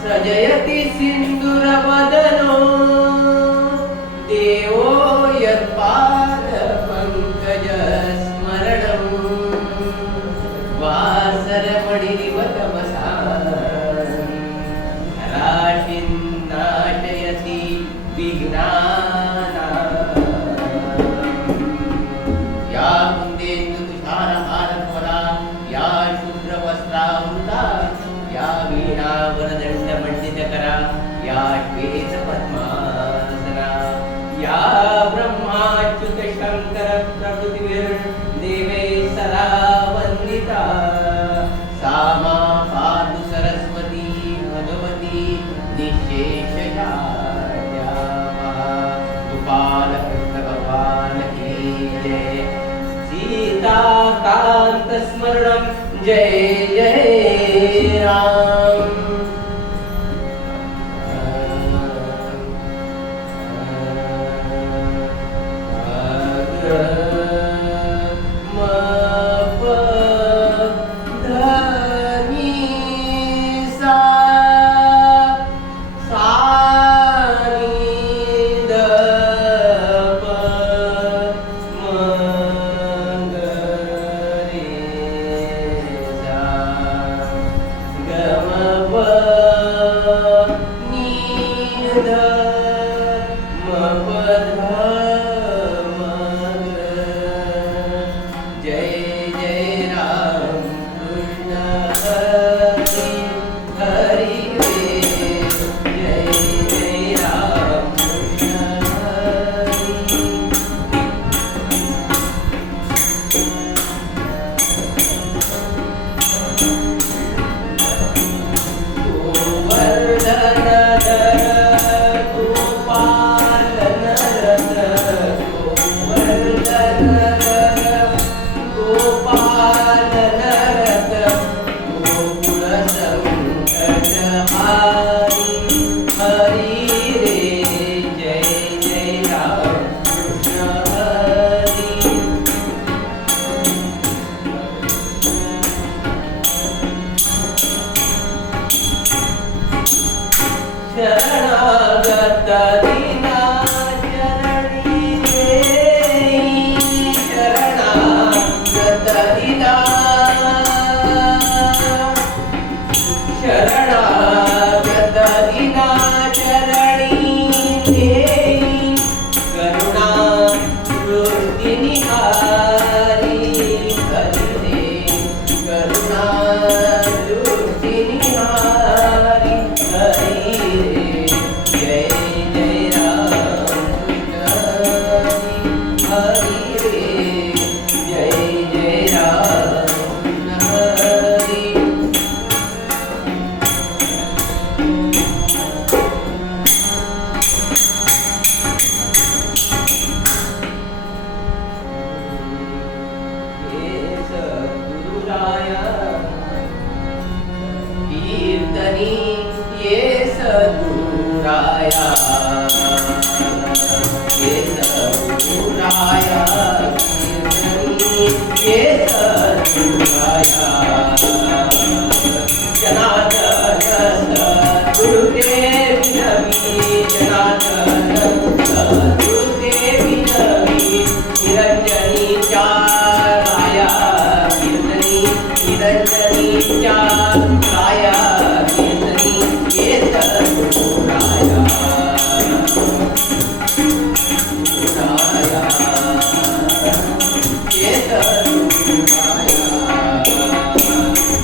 सजयति सिन्दूरवदनो देवो यत्पादपङ्कजस्मरणं वासरमणिरिव तमसा राशिन्नाशयति विघ्नानाम् या कुन्देन्दुतुषारहारध्वरा या शुभ्रवस्त्रावृता या वीणावरदण्डमण्डितकरा या श्वेतपद्मासना या ब्रह्माच्युतशङ्करप्रभृतिभिर्देवैः सदा वन्दिता सा मा पातु सरस्वती भगवती निःशेषजाड्या गोपालकृष्णभगवान् की जय सीताकान्तस्मरणं जय जय राम।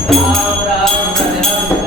राम राम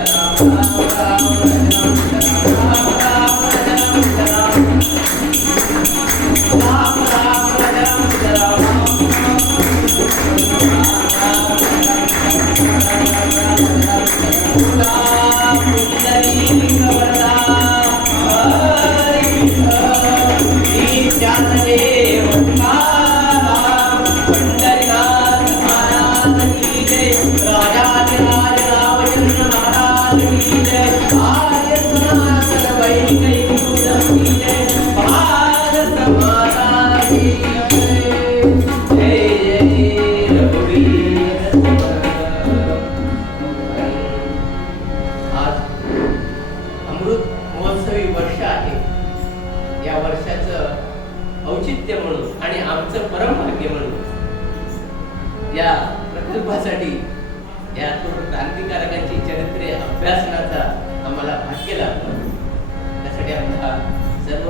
औचित्य म्हणून आणि आमचं परमभाग्य म्हणून या प्रकल्पासाठी या क्रांतिकारकांची चरित्रे अभ्यासनाचा आम्हाला भाग्य लाभलं. त्यासाठी आमचा सर्व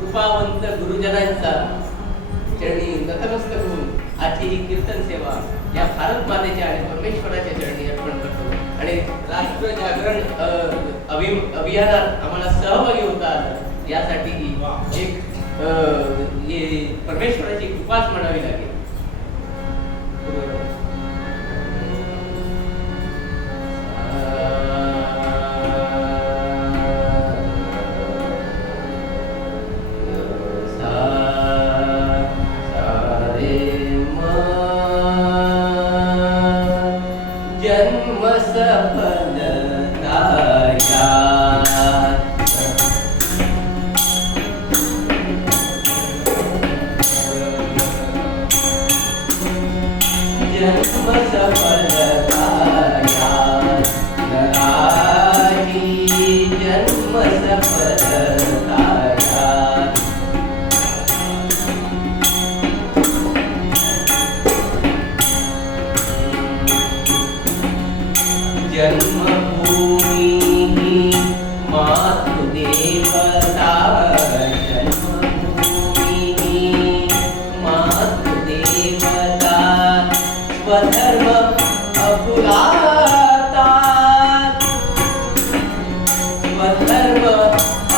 कृपावंत गुरुजनांचा चरणी नतमस्तक होऊन आजची ही कीर्तन सेवा या भारत मातेच्या आणि परमेश्वराच्या चरणी अर्पण करतो. आणि राष्ट्र जागरण अभियानात आम्हाला सहभागी होता आलं यासाठी एक परमेश्वराची कृपाच म्हणावी लागेल. जन्म सफल जन्म सफलताया नराजी जन्म सफलताया जन्मभूमि मातृदेवता जन्मभूमि मातृदेवता स्वधर्म अकुलाता स्वधर्म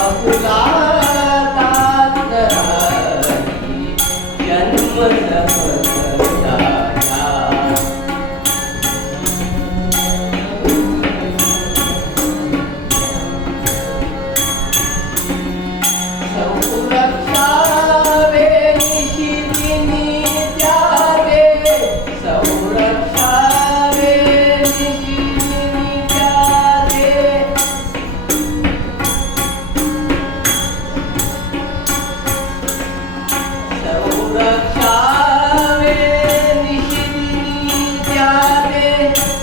अकुलाता नरारी जन्म सफलताया संरक्षावे निशिदिनी त्यावे संरक्षावे निशिदिनी त्यावे संरक्षावे निशिदिनी त्यावे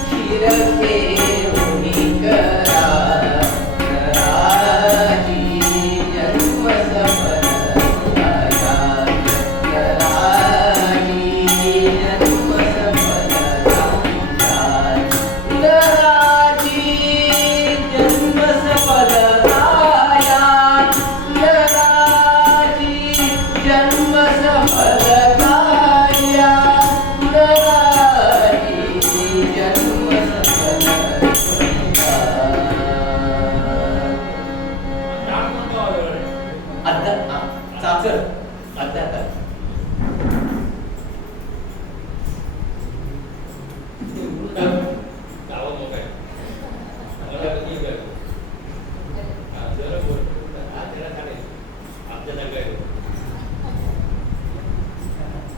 शिरके उनी करा नराजी जन्म सफलताया नराजी जन्म सफलताया नराजी जन्म सफलताया नराजी जन्म सफलताया नराजी जन्म सफलताया चाचर अध्यात्म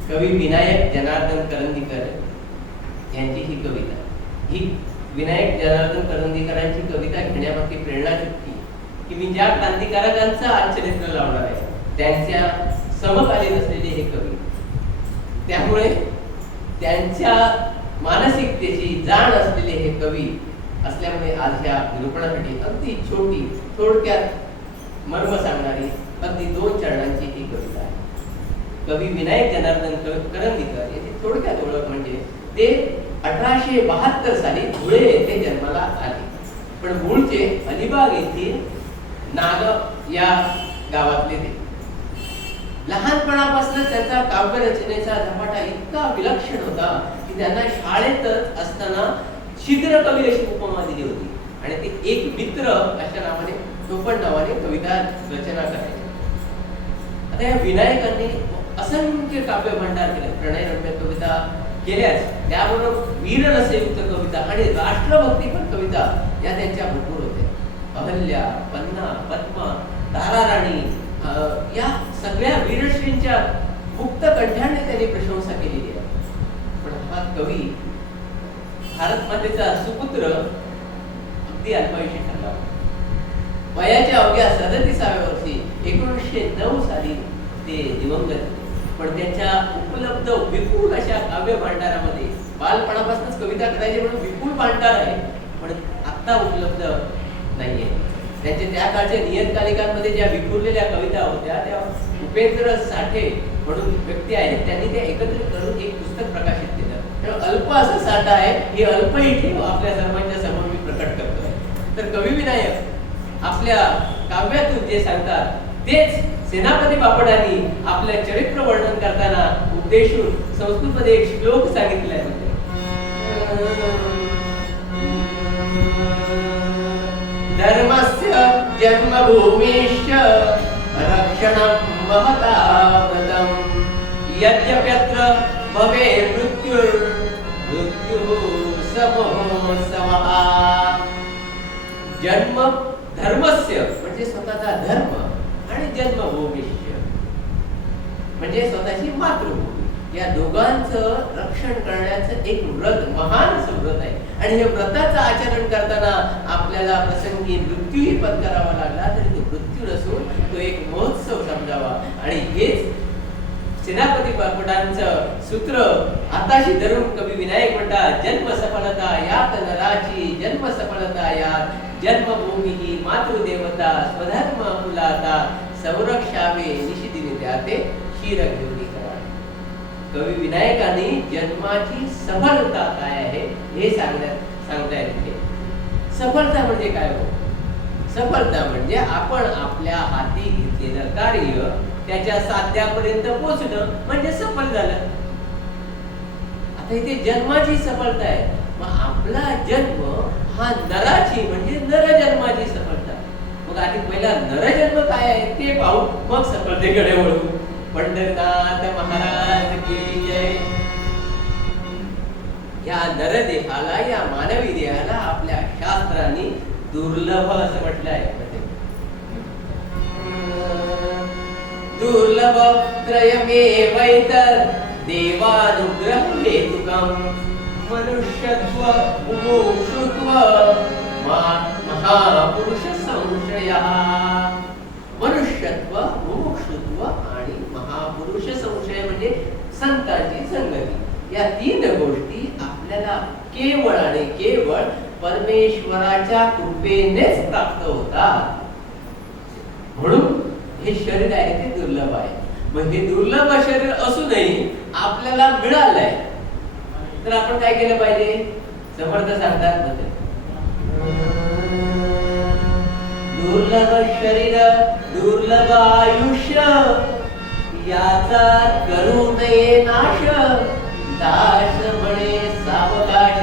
कवी विनायक जनार्दन करंदीकर यांची ही कविता. ही विनायक जनार्दन करंदीकरांची कविता घेण्यामागची प्रेरणा शक्ती की मी ज्या क्रांतिकारकांचं आज चरित्र लावणार आहे त्यांच्या समकालीन असलेले हे कवी, त्यामुळे त्यांच्या मानसिकतेची जाण असलेले हे कवी असल्यामुळे आज ह्या निरूपणासाठी अगदी छोटी थोडक्यात मर्म सांगणारी अगदी 2 चरणांची ही कविता आहे. कवी विनायक जनार्दन करंदीकर याची थोडक्यात ओळख म्हणजे ते 1872 साली धुळे येथे जन्माला आले, पण मूळचे अलिबाग येथील नागव या गावातले ते. लहानपणापासून त्यांचा काव्य रचनेचा झपाटा इतका विलक्षण होता की त्यांना शाळेतच असताना शीघ्र कवी अशी उपमा दिली होती आणि ते एक मित्र अशा नावाने टोपण नावाने कविता रचना करायचे. आता या विनायकांनी असंख्य काव्य भांडार केले, प्रणयरम्य कविता केल्याच त्याबरोबर वीररसयुक्त कविता आणि राष्ट्रभक्ती पण कविता या त्यांच्या भरपूर होत्या. अहल्या, पन्ना, पद्मा, ताराराणी या सगळ्या वीरश्रींच्या मुक्त कंठाने त्यांनी प्रशंसा केलेली आहे. पण हा कवी भारत मातेचा सुपुत्र अगदी अल्पायुषी ठरला. वयाच्या अवघ्या 37व्या वर्षी 1909 साली ते दिवंगत. पण त्यांच्या उपलब्ध विपुल अशा काव्य भांडारामध्ये बालपणापासूनच कविता करायची म्हणून विपुल भांडार आहे, पण आत्ता उपलब्ध नाहीये. त्यांच्या त्या काळच्या नियतकालिकांमध्ये ज्या विखुरलेल्या कविता होत्या त्या उपेंद्र साठे म्हणून व्यक्ती आहेत, त्यांनी ते एकत्रित करून एक पुस्तक प्रकाशित केलं. अल्प असा साठा आहे, हे अल्प इथे आपल्या सर्वांच्या समोर मी प्रकट करतोय. तर कवी विनायक आपल्या काव्यातून जे सांगतात तेच सेनापती बापटांनी आपल्या चरित्र वर्णन करताना उद्देशून संस्कृतमध्ये एक श्लोक सांगितलाय. धर्मस्य जन्मभूमिश्च रक्षणं महता व्रतम् यद्यप्यत्र भवे मृत्युः समोत्सवः. जन्म धर्मस्य म्हणजे स्वतःचा धर्म आणि जन्मभूमिश्च म्हणजे स्वतःची मातृभूमी, या दोघांचं रक्षण करण्याचं एक व्रत, महान व्रत आहे. आणि हे व्रताचं आचरण करताना आपल्याला प्रसंगी मृत्यूही पत्करावा लागला तरी तो मृत्यू नसून तो एक महोत्सव समजावा. आणि हेच सेनापती बापटांचं सूत्र हाताशी धरून कवी विनायक म्हणतात, जन्म सफलता यात नराची, जन्म सफलता यात जन्मभूमी ही मातृदेवता, स्वधर्म मुलाता संरक्षावे निशिदिनी त्याते क्षीर घेऊन करा. कवी विनायकांनी जन्माची सफलता काय आहे हे सांगता येते. सफलता म्हणजे काय हो? सफलता म्हणजे आपण आपल्या हाती घेतलेलं कार्य त्याच्या साध्यापर्यंत पोहोचणं म्हणजे सफल झालं. आता इथे जन्माची सफलता आहे, मग आपला जन्म हा नराची म्हणजे नरजन्माची सफलता. मग आधी पहिला नरजन्म काय आहे ते पाहू, मग सफलतेकडे वळू. पंढरनाथ महाराज की जय. या नरदेहाला, या मानवी देहाला आपल्या शास्त्रांनी दुर्लभ असं म्हटलं आहे. दुर्लभ त्रयमेवैतर देवानुग्रह हेतुकम् मनुष्यत्व मुमुक्षुत्व महापुरुष संशयः. मनुष्यत्व, मुमुक्षुत्व आणि महापुरुष संशय म्हणजे संतांची संगती, या तीन गोष्टी आपल्याला केवळ आणि केवळ परमेश्वराच्या कृपेनेच प्राप्त होतात. म्हणून हे शरीर आहे ते दुर्लभ आहे. मग हे दुर्लभ शरीर असूनही आपल्याला मिळालंय तर आपण काय केलं पाहिजे? समर्थ सांगतात ना, दुर्लभ शरीर दुर्लभ आयुष्य याचा करू नये नाश, दास म्हणे सावकाश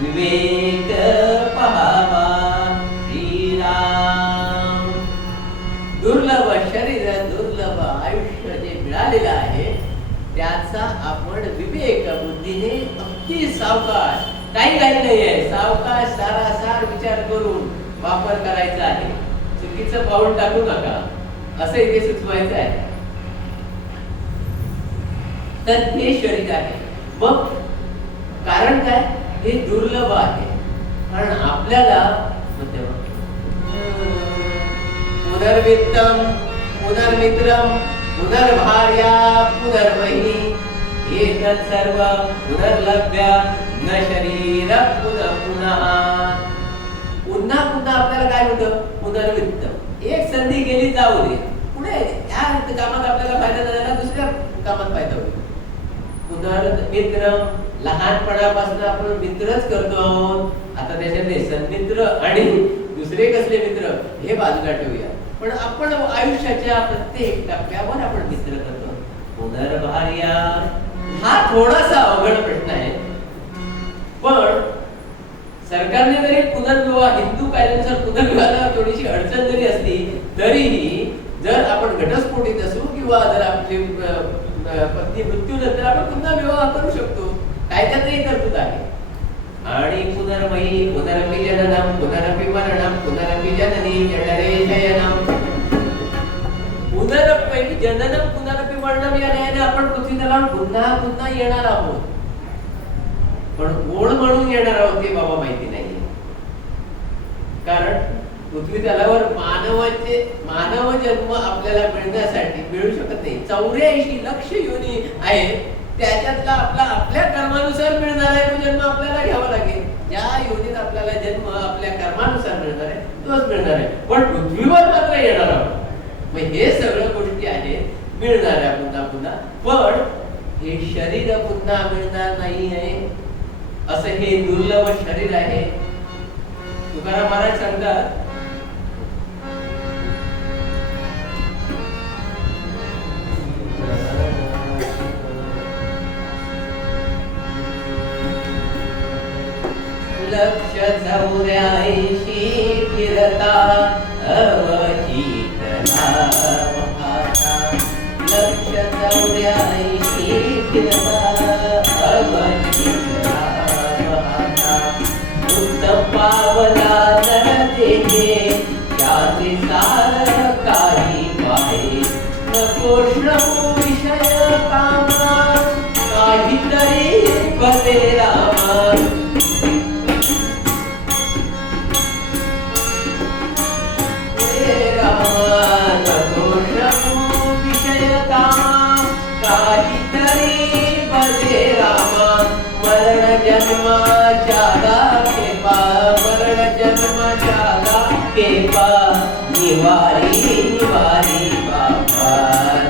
विवेक पहावा श्रीराम. दुर्लभ शरीर दुर्लभ आयुष्य जे मिळालेलं आहे त्याचा आपण विवेक बुद्धीने अगदी सावकाश, काही नाहीये, सावकाश सारासार विचार करून वापर करायचा आहे. चुकीचं पाऊल टाकू नका असं इथे सुचवायचं आहे. तर हे शरीर आहे. मग कारण काय? हे दुर्लभ आहे. कारण आपल्याला पुनर्वित्तम पुनर्मित्रम पुनर्भार्या पुनर्वही एतत् सर्व पुनर्लभ्य न शरीर पुनः पुनः. पुन्हा पुन्हा आपल्याला काय होतं? पुनर्वित्तम. एक संधी गेली जाऊ दे, पुढे या कामात आपल्याला फायदा झाला, दुसऱ्या कामात फायदा होईल. पुनर्मित्रम, लहानपणापासून आपण मित्रच करतो आहोत. आता त्याच्यातले सन्मित्र आणि दुसरे कसले मित्र हे बाजूला ठेवूया, पण आपण आयुष्याच्या प्रत्येक टप्प्यावर आपण मित्र करतो. पुनर्भार्या हा थोडासा अवघड प्रश्न आहे, पण सरकारने जरी पुनर्विवाह, हिंदू कायद्यानुसार पुनर्विवाहाला थोडीशी अडचण जरी असली तरीही जर आपण घटस्फोटीत असू किंवा जर आपली पत्नी मृत्यूनंतर आपण पुन्हा विवाह करू शकतो. कायद्यातही तरतूद आहे. आणि पुनर्मयी पुनरपि जननम पुनरपि मरणम पुनरपि जननी जठरे शयनम. पुनरपि जननम पुनरपि मरणम या न्यायाने आपण पृथ्वीतलावर पुन्हा पुन्हा येणार आहोत, पण कोण म्हणून येणार आहोत हे बाबा माहिती नाही. कारण पृथ्वी तलावर मानव जन्म आपल्याला मिळण्यासाठी मिळू शकत नाही. 84 लक्ष योनी आहेत, त्याच्यातला आपल्या कर्मानुसार मिळणार आहे तो जन्म आपल्याला घ्यावा लागेल. ज्या योनीत आपल्याला जन्म आपल्या कर्मानुसार मिळणार आहे तोच मिळणार आहे, पण पृथ्वीवर मात्र येणार आहोत. मग हे सगळ्या गोष्टी आहेत मिळणाऱ्या पुन्हा पुन्हा. पण हे शरीर पुन्हा मिळणार नाही आहे, असं हे दुर्लभ शरीर आहे. तुकाराम महाराज सांगतात, लक्ष 84 फिरता अवचितला वहाता. लक्ष 84 फिरता अवचितला वहाता. उत्तम पावला नर देहे त्याचे सार काही पाहे. नको श्रमो विषय कामा काहीतरी भले रामा. जन्माच्या दाखेपा मरण जन्माच्या दाखेपा निवारी निवारी बाबा.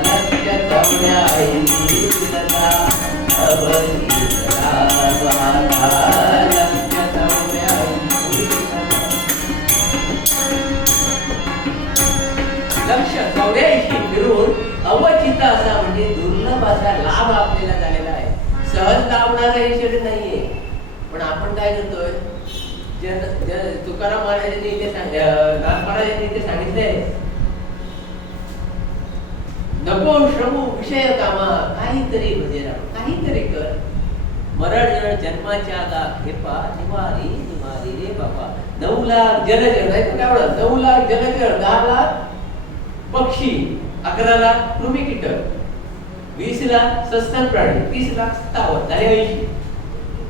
लक्ष 84 फिरता अवचितला वहाता. लक्ष 84 लक्ष 84 फिरून अवचित असा म्हणजे दुर्लभ असा लाभ आपल्याला झालेला आहे. सहज लाभणारं हे शरीर नाहीये. पण आपण काय करतोय, तुकाराम महाराजांनी इथे नाथ महाराजांनी इथे सांगितलंय, नको श्रमो विषय कामा काहीतरी म्हणजे काहीतरी कर. मरण जन्माच्या दाखेपा निवारी निवारी रे बाबा. 9 लाख जलचर नाही तर काय म्हणत, 9 लाख जलचर, 10 लाख पक्षी, 11 लाख कृमी कीटक, 20 लाख सस्तन प्राणी, 30 लाख स्थावर, झाले 80.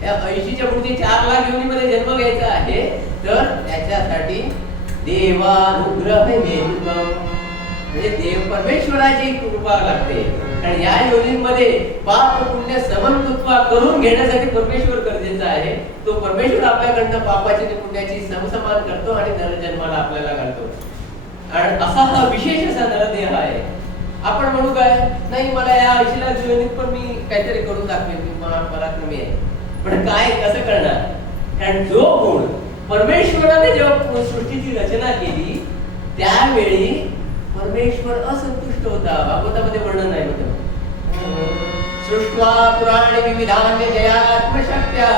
या 80च्या पुढे 4 लाख योनीमध्ये जन्म घ्यायचा आहे. तर त्याच्यासाठी देवानुग्रह मेरुकम म्हणजे देव परमेश्वराची कृपा लागते. आणि या योनीमध्ये पाप पुण्य समन्वय करून घेण्यासाठी परमेश्वर गरजेचा आहे. तो परमेश्वर आपल्याकडनं पापाची आणि पुण्याची समसमान करतो आणि नरजन्माला आपल्याला घालतो. आणि असा हा विशेष असा नरदेह आहे. आपण म्हणू काय, नाही मला या 80 लाख योनीत पण मी काहीतरी करून दाखवेन, मी पराक्रमी आहे. पण काय कसं करणार? कारण जो गुण परमेश्वराने जेव्हा सृष्टीची रचना केली त्यावेळी परमेश्वर असंतुष्ट होता. भागवतामध्ये वर्णन आहे होतं, सृष्ट्वा पुराणे विविधान्य जयात्मशक्त्या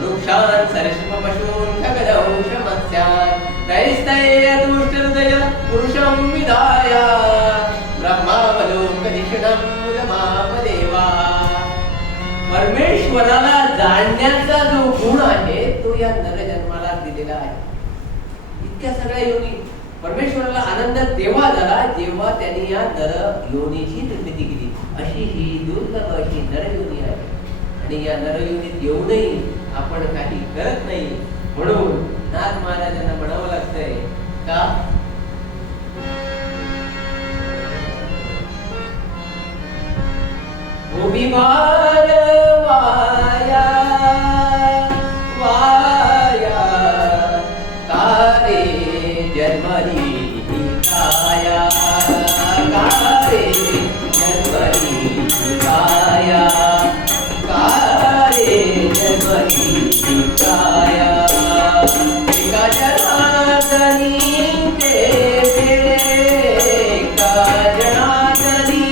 वृक्षान् सरस्व पशून् खगदंश मत्स्यान् तैस्तैर्यतुष्ट हृदय पुरुषं विधाय ब्रह्मावलोकनिषणं मुदमामदेवा. परमेश्वराला जाणण्याचा जो गुण आहे तो या नरजन्माला दिलेला आहे. इतक्या सगळ्या योनी परमेश्वराला आनंद तेव्हा झाला जेव्हा त्यांनी या नर योनीची निर्मिती केली. अशी ही दुर्लभ अशी नरयोनी आहे. आणि या नरयोनीत येऊनही आपण काही करत नाही. म्हणून नाथ महाराजांना म्हणावं लागतंय का, भूमिभार वाया वाया कारे जन्मरी काया कारे जन्मरी काया कारे जन्मरी काया. एका जनार्दनी ते एका जनार्दनी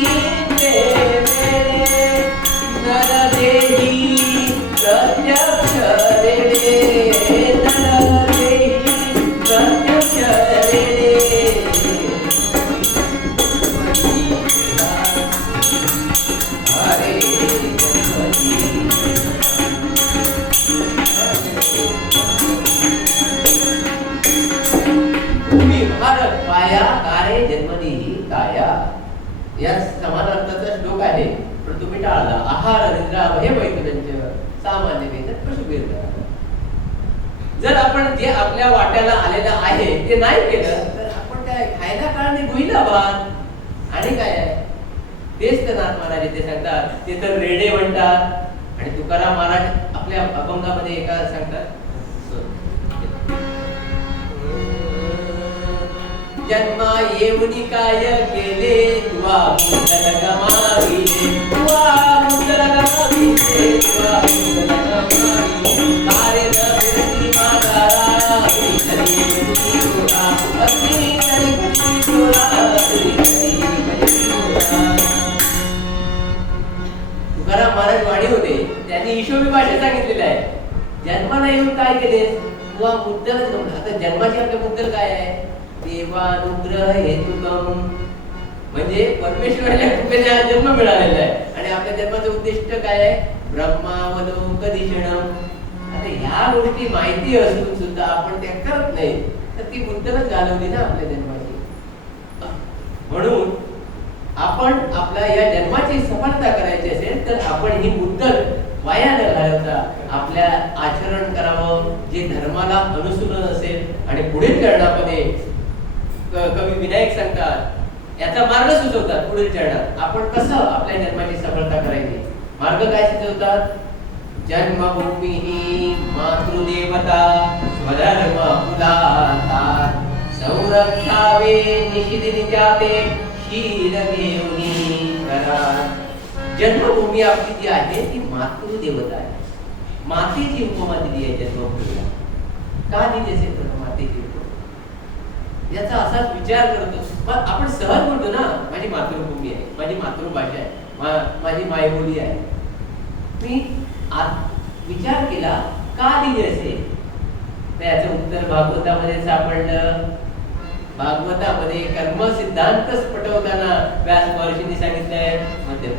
प्रत्यक्ष रे नरदेही प्रत्यक्ष रे. हरे भूमी भारत पाया कारे जन्मदेही काया. या समान अर्थाचा श्लोक आहे पण तुम्ही टाळला. आहार निद्रा हे वैकुंठ सामान्य वेदन पशुवेद. जर आपण जे आपल्या वाट्याला आलेलं आहे ते नाही केलं तर आपण काय खायला काळने गुईला भात आणि काय आहे तेच तर नाथ महाराज ते सांगतात. ते तर रेडे म्हणतात. आणि तुकाराम महाराज आपल्या अभंगामध्ये एका सांगतात, जन्मा येऊनी काय केले तुवा मुद्दल गमाविले तुवा मुद्दल गमाविले तुवा मुद्दल गमाविले कार्य न फिरती मागारा तरी तुरा असली तरी तुरा असली तरी तुकाराम महाराज वाणी होते, त्यांनी ईशोभी भाषा सांगितलेली आहे. जन्माला येऊन काय केले तुवा मुद्दलच गमला. आता जन्माची आपल्या मुद्दल काय आहे? देवानुग्रह हेतुकम, म्हणजे परमेश्वराच्या कृपेने हा जन्म मिळालेला आहे. आणि आपल्या जन्माचं उद्दिष्ट काय आहे? ब्रह्मावलोकनिषणम. आता ह्या गोष्टी माहिती असून सुद्धा आपण त्या करत नाही, तर ती मुद्दलच घालवली ना आपल्या जन्माची. म्हणून आपण आपल्या या जन्माची सफलता करायची असेल तर आपण ही मुद्दल वाया न घालवता आपल्या आचरण करावं, जे धर्माला अनुसरून असेल. आणि पुढील चरणामध्ये कवी विनायक सांगतात, याचा मार्ग सुचवतात. पुढील चरणात आपण कसं आपल्या जन्माची सफलता करायची, मार्ग काय सुचवतात? जन्मभूमी ही मातृदेवता स्वधर्म कुलाता संरक्षावे निशिदिनी जाते शील घेऊनी करा. जन्मभूमी आपली जी आहे ती मातृदेवता आहे. मातेची उपमा दिली आहे जन्मभूमीला. का दिली असेल तर मातेची उपमा? याचा असाच विचार करतो. मग आपण सहज बोलतो ना, माझी मातृभूमी आहे, माझी मातृभाषा आहे, माझी मायबोली आहे. मी विचार केला का दिली असेल, तर याचं उत्तर भागवतामध्ये सापडलं. भागवतामध्ये कर्म सिद्धांत स्फुटवताना व्यास महर्षींनी सांगितलंय मध्ये,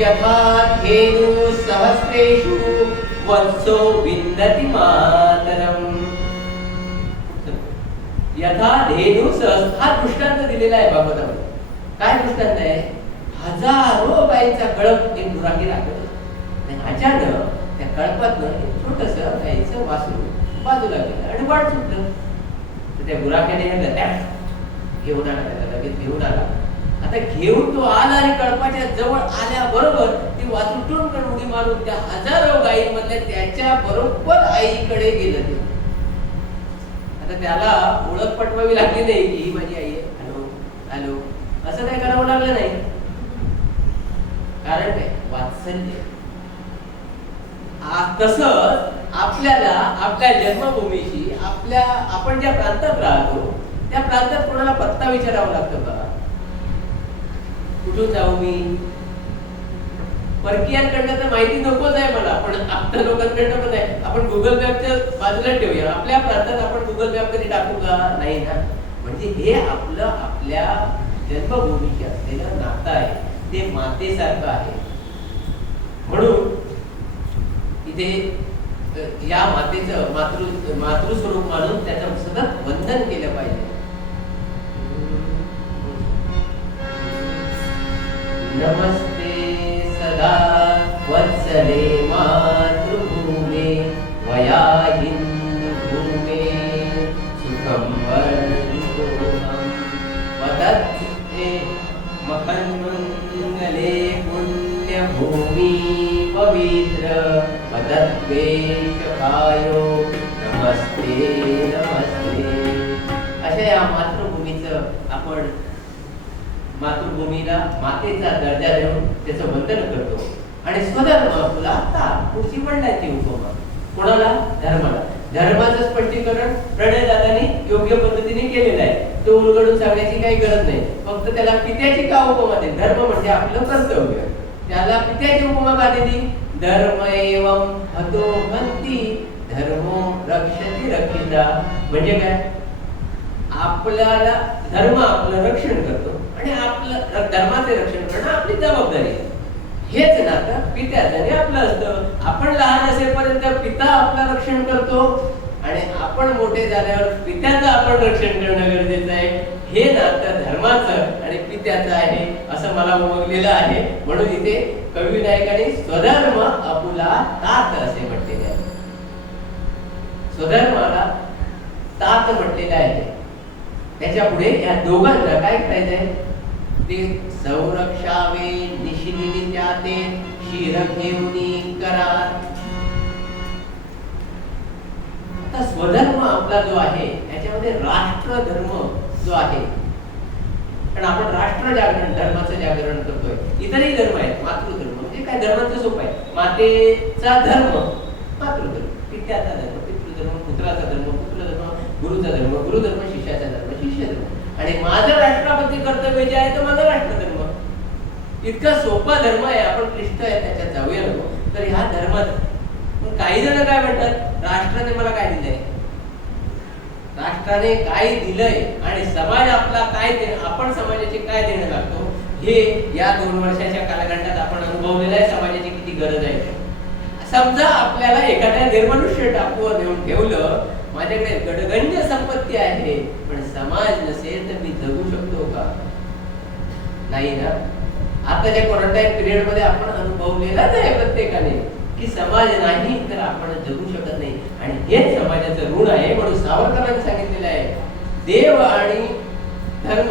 यथा धेनु सहस्रेषु वत्सो विन्दति मातरम. यथा धेनु सहस्र, हा दृष्टांत दिलेला आहे भागवतामध्ये. काय दृष्टांत आहे? हजारो गायींचा कळप एक गुराखी राखत आणि अचानक त्या कळपातनं एक छोटंसं गायीचं वासरू बाजूला गेलं आणि वाट सुटलं. तर त्या गुराख्याने घेऊन आला, त्याला लगेच घेऊन आला. आता घेऊन तो आला आणि कळपाच्या जवळ आल्याबरोबर ती वासरू टुणकन उडी मारून त्या हजारो गायींमधल्या त्याच्या बरोबर आईकडे गेलं. ते आता त्याला ओळख पटवावी लागली नाही की ही माझी आई आहे, हॅलो हॅलो असं काय करावं लागलं नाही. कारण काय? वात्सल्य. तसंच आपल्याला आपल्या जन्मभूमीशी, आपण ज्या प्रांतात राहतो त्या प्रांतात कोणाला पत्ता विचारावा लागतो का? कुठून जाऊ मी? परकीयांकडनं तर माहिती नकोच आहे मला, पण आपल्या लोकांकडनं पण आहे. आपण गुगल मॅपच्या बाजूला ठेवूया. आपल्या प्रांतात आपण गुगल मॅप कधी टाकू का? नाही ना. म्हणजे हे आपलं आपल्या जन्मभूमीशी असलेलं नातं आहे, ते मातेसारखं आहे. म्हणून इथे या मातेचं मातृस्वरूप मानून त्याचं सतत वंदन केलं पाहिजे. नमस्ते सदा वत्सले मातृभूमे वया हिंदू भूमे सुखम वर्धितोऽहं वदत्ते मखन्मंगले पुण्यभूमी पवित्र वदद्वेषकायो नमस्ते नमस्ते. अशा या मातृभूमीचं आपण मातृभूमीला मातेचा दर्जा देऊन त्याचं वंदन करतो. आणि स्वधर्म तुला पुढची वडिलांची उपमा. कोणाला? धर्माला. धर्माचं स्पष्टीकरण प्रणयदादांनी योग्य पद्धतीने केलेलं आहे. तो उलगडून सांगण्याची काही गरज नाही. फक्त त्याला पित्याची का उपमा दे? धर्म म्हणजे आपलं कर्तव्य. त्याला पित्याची उपमा का दिली? धर्म एवं हतो हन्ति धर्मो रक्षति रक्षिता. म्हणजे काय? आपल्याला धर्म आपलं रक्षण करतो आणि आपलं धर्माचे रक्षण करणं आपली जबाबदारी आहे. हेच नातं पित्याचं आपलं असतं. आपण लहान असेपर्यंत पिता आपलं रक्षण करतो आणि आपण मोठे झाल्यावर पित्याचं आपण रक्षण करणं गरजेचं आहे. हे नातं धर्माचं आणि पित्याचं आहे असं मला उमगलेलं आहे. म्हणून इथे कवी विनायकाने स्वधर्म आपुला तात असे म्हटलेले आहे. स्वधर्माला तात म्हटलेलं आहे. त्याच्या पुढे या दोघांना काय करायचंय? ते संरक्षावे निशिदिनी जाते शीर घेऊनी करा. आता स्वधर्म आपला जो आहे याच्यामध्ये राष्ट्रधर्म जो आहे, कारण आपण राष्ट्र जागरण धर्माचं जागरण करतोय. इतरही धर्म आहेत, मातृधर्म म्हणजे काय धर्माचं सोपं आहे. मातेचा धर्म मातृधर्म, पित्याचा धर्म पितृधर्म, पुत्राचा धर्म पुत्रधर्म, गुरुचा धर्म गुरुधर्म, शिष्याचा धर्म शिष्यधर्म, आणि माझं राष्ट्राबद्दल कर्तव्य जे आहे तर माझा राष्ट्रधर्म. इतका सोपा धर्म आहे. आपण क्लिष्ट आहे त्याच्यात जाऊया नको. तर ह्या धर्मात काही जण काय म्हणतात, राष्ट्राने मला काय दिलंय, राष्ट्राने काय दिलंय आणि समाज आपला काय आपण समाजाचे काय देणं लागतो, हे या 2 वर्षाच्या कालखंडात आपण अनुभवलेलं आहे. समाजाची किती गरज आहे. समजा आपल्याला एखाद्या निर्मनुष्य टापूवर नेऊन ठेवलं, माझ्याकडे गडगंज संपत्ती आहे पण समाज नसेल तर मी जगू शकतो का? नाही ना. आताच्या क्वारंटाईन पिरियड मध्ये आपण अनुभवलेलाच आहे प्रत्येकाने की समाज नाही तर आपण जगू शकत नाही. आणि हेच समाजाचं ऋण आहे. म्हणून सावरकरांनी सांगितलेलं आहे, देव आणि धर्म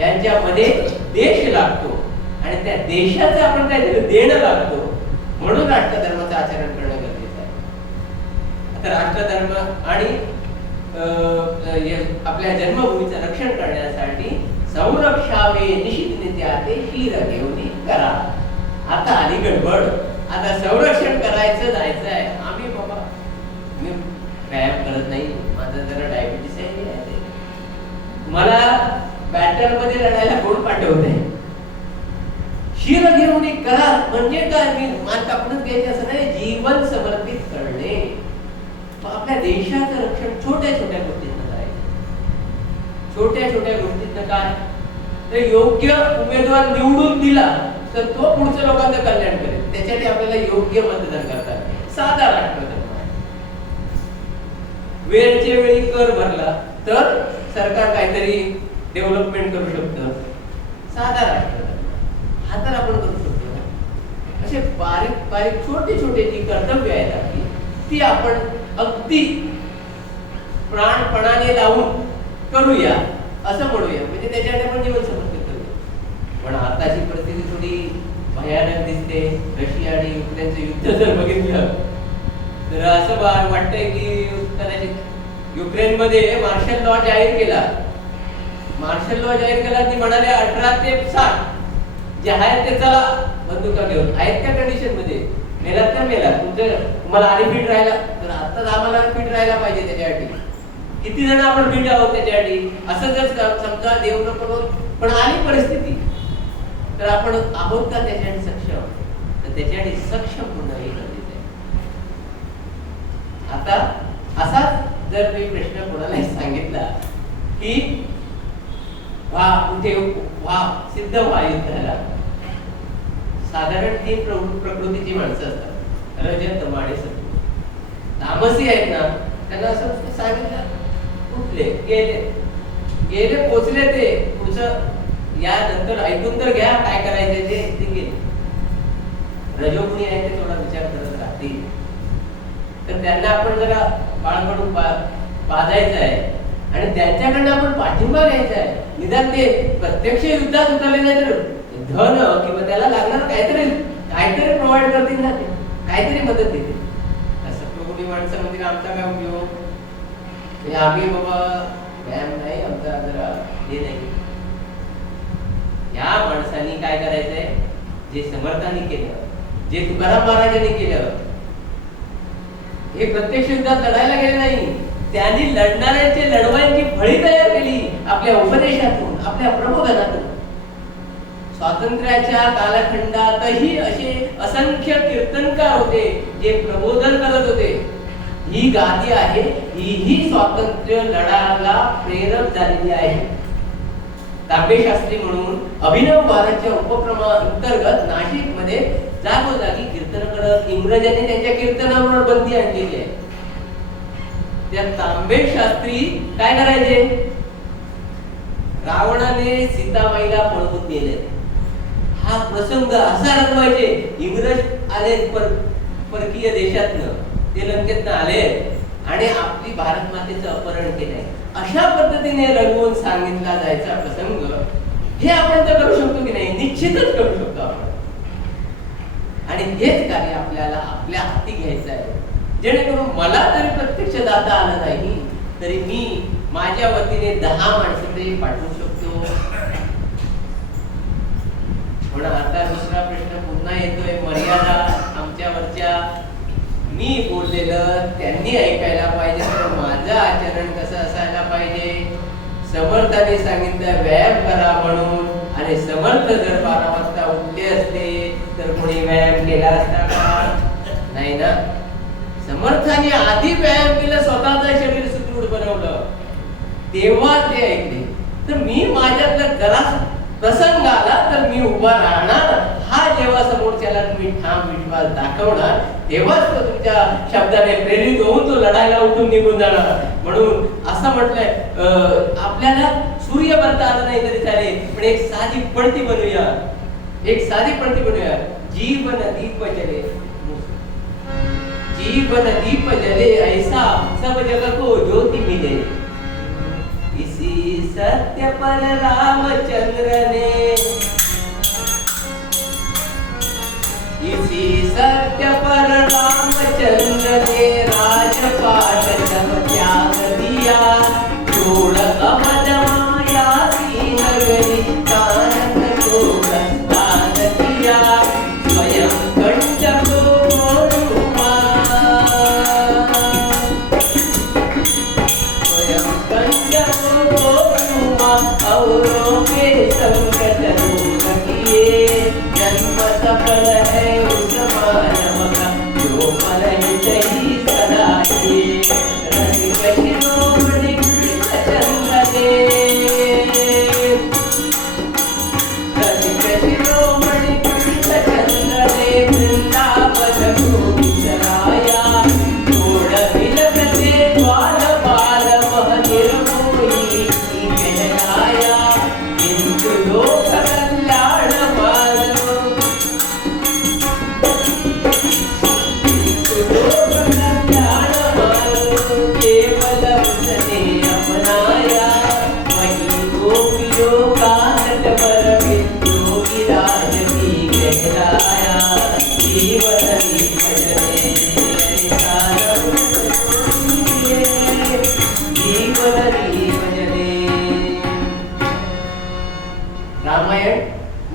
यांच्यामध्ये देश लागतो आणि त्या देशाचं आपण काहीतरी देणं लागतो. म्हणून राष्ट्रधर्माचं आचरण करणं गरजेचं आहे. आता राष्ट्रधर्म आणि आपल्या जन्मभूमीचं रक्षण करण्यासाठी संरक्षावे निशित त्याते शिर घेऊन करा. आता आली गडबड. आता संरक्षण करायचं जायचं आहे. आम्ही बाबा मी व्यायाम करत नाही, माझं जरा डायबिटीस आहे, मला बॅटल मध्ये लढायला कोण पाठवते? शिर घेऊन करा म्हणजे काय? मी मान कापूनच घ्यायचे असं नाही, जीवन समर्पित करणे. आपल्या देशाचं रक्षण छोट्या छोट्या गोष्टींना करायचं. छोट्या छोट्या गोष्टींना काय तर योग्य उमेदवार निवडून दिला तर तो पुढच्या लोकांचं कल्याण करेल. त्याच्यासाठी आपल्याला योग्य मतदान करतात. साधा राष्ट्रधर्म आहे. वेळच्या वेळी कर भरला तर सरकार काहीतरी डेव्हलपमेंट करू शकतं. साधा राष्ट्रधर्म हा तर आपण करू शकतो. असे बारीक बारीक छोटे छोटे जी कर्तव्य आहेत आपली ती आपण अगदी प्राणपणाने लावून करूया असं म्हणूया. म्हणजे त्याच्यासाठी आपण जीवन समर्पित करूया. पण आताची परिस्थिती थोडी भयानक दिसते. रशिया आणि युक्रेनचं युद्ध जर बघितलं तर असं वाटतंय की कदाचित युक्रेनमध्ये मार्शल लॉ जाहीर केला. मार्शल लॉ जाहीर केला. ती म्हणाले 18 ते 60 जे आहेत ते चला बंदुका घेऊन आहेत त्या कंडिशन मध्ये. मेलात तर मेला. तुम्हाला आणि फिट राहिला तर आताच आम्हाला फिट राहायला पाहिजे. त्याच्यासाठी किती जण आपण फिट आहोत त्याच्यासाठी. असं जर समजा देव न करून पण आली परिस्थिती तर आपण आहोत का त्याच्यासाठी सक्षम? तर त्याच्यासाठी सक्षम होणं हे गरजेचं आहे. आता असाच जर मी प्रश्न कोणालाही सांगितला की वा कुठे वा सिद्ध व्हा युद्धाला, साधारण 3 प्रकृतीची माणसं असतात. रजत तमाडे सत्व. तामसी आहेत ना त्यांना असं सांगितलं कुठले गेले गेले पोचले ते पुढचं या नंतर ऐकून तर घ्या काय करायचे ते गेले. रजोगुणी आहे ते थोडा विचार करत राहतील तर त्यांना आपण जरा बाळकडून पाजायचं आहे आणि त्यांच्याकडनं आपण पाठिंबा घ्यायचा आहे. निदान ते प्रत्यक्ष युद्धात उतरले नाही तर धन किंवा त्याला लागणार काहीतरी प्रोव्हाइड करतील ना, ते काहीतरी मदत देतील. असं प्रभूनी माणसं म्हणजे आमचा काय उपयोग? आम्ही बाबा व्यायाम नाही आमचा जरा हे नाही. या माणसांनी काय करायचंय? जे समर्थांनी केलं, जे तुकाराम महाराजांनी केलं, हे प्रत्यक्ष युद्धात लढायला गेले नाही. त्यांनी लढणाऱ्यांची लढवायची फळी तयार केली आपल्या उपदेशातून, आपल्या प्रबोधनातून. स्वातंत्र्याच्या कालखंडातही असे असंख्य कीर्तनकार होते जे प्रबोधन करत होते. ही गादी आहे, ही स्वातंत्र्य लढायला प्रेरक झालेली आहे. तांबे शास्त्री म्हणून अभिनव भारतच्या उपक्रमाअंतर्गत नाशिक मध्ये जागोजागी कीर्तन करत इंग्रजांनी त्यांच्या कीर्तनावर बंदी आणलेली आहे. त्या तांबे शास्त्री काय करायचे? रावणाने सीताबाईला पळवून नेले. हा प्रसंग असा रंगवायचे. इंग्रज आले परकीय देशातनं, ते लंकेतनं आले आणि आपली भारत मातेचं अपहरण केलंय. अशा पद्धतीने रंगवून सांगितला जायचा प्रसंग हे आपण तर करू शकतो की नाही? निश्चितच करू शकतो आपण. आणि हेच कार्य आपल्याला आपल्या हाती घ्यायचं आहे. जेणेकरून मला जरी प्रत्यक्ष जाता आलं नाही तरी मी माझ्या वतीने 10 माणसं तरी पाठवू शकतो. पण आता दुसरा प्रश्न पुन्हा येतोय, मर्यादा आमच्यावरच्या. मी बोललेलं त्यांनी ऐकायला पाहिजे, तर माझं आचरण कसं असायला पाहिजे. समर्थाने सांगितलं व्यायाम करा म्हणून, आणि समर्थ जर 12 वाजता उठले असते तर कोणी व्यायाम केला असता का? नाही ना. समर्थाने आधी व्यायाम केला, स्वतःचं शरीर सुदृढ बनवलं, तेव्हा ते ऐकले. तर मी माझ्यातलं जरा प्रसंग आला तर मी उभा राहणार, हा जेव्हा समोरच्याला तुम्ही ठाम विश्वास दाखवणार तेव्हाच तो तुमच्या शब्दाने प्रेरित होऊन तो लढायला उठून निघून जाणार. म्हणून असं म्हटलंय, आपल्याला सूर्य बनता आलं नाही तरी चालेल, पण एक साधी पणती बनवूया, एक साधी पणती बनवूया. जीवन दीप जले, जीवन दीप जले ऐसा सब जग को ज्योति मिले. इसी सत्य पर रामचंद्र ने, इसी सत्य पर रामचंद्र ने राजपाट सब त्याग दिया. छोड़ अवध माया की नगरी, कानन को प्रस्थान किया. स्वयं कंठ को औरों के संकट दूर किए. जन्म सफल है उस मानव का, जो फल हित ही सदा किए. रसिक शिरोमणि कृष्णचंद्र देव, रसिक शिरोमणि कृष्णचंद्र देव, वृंदावन को विसराया. छोड़ विलगते बाल बाल वह निर्मोही कहलाया. किंतु लोक कल्याण मानो, किंतु लोक कल्याण मानो, केवल उसने अपनाया. वही गोपियों का नटवर बिंदु गिराज भी कहलाया. जीवन दीप जले, जीवन दीप जले. रामायण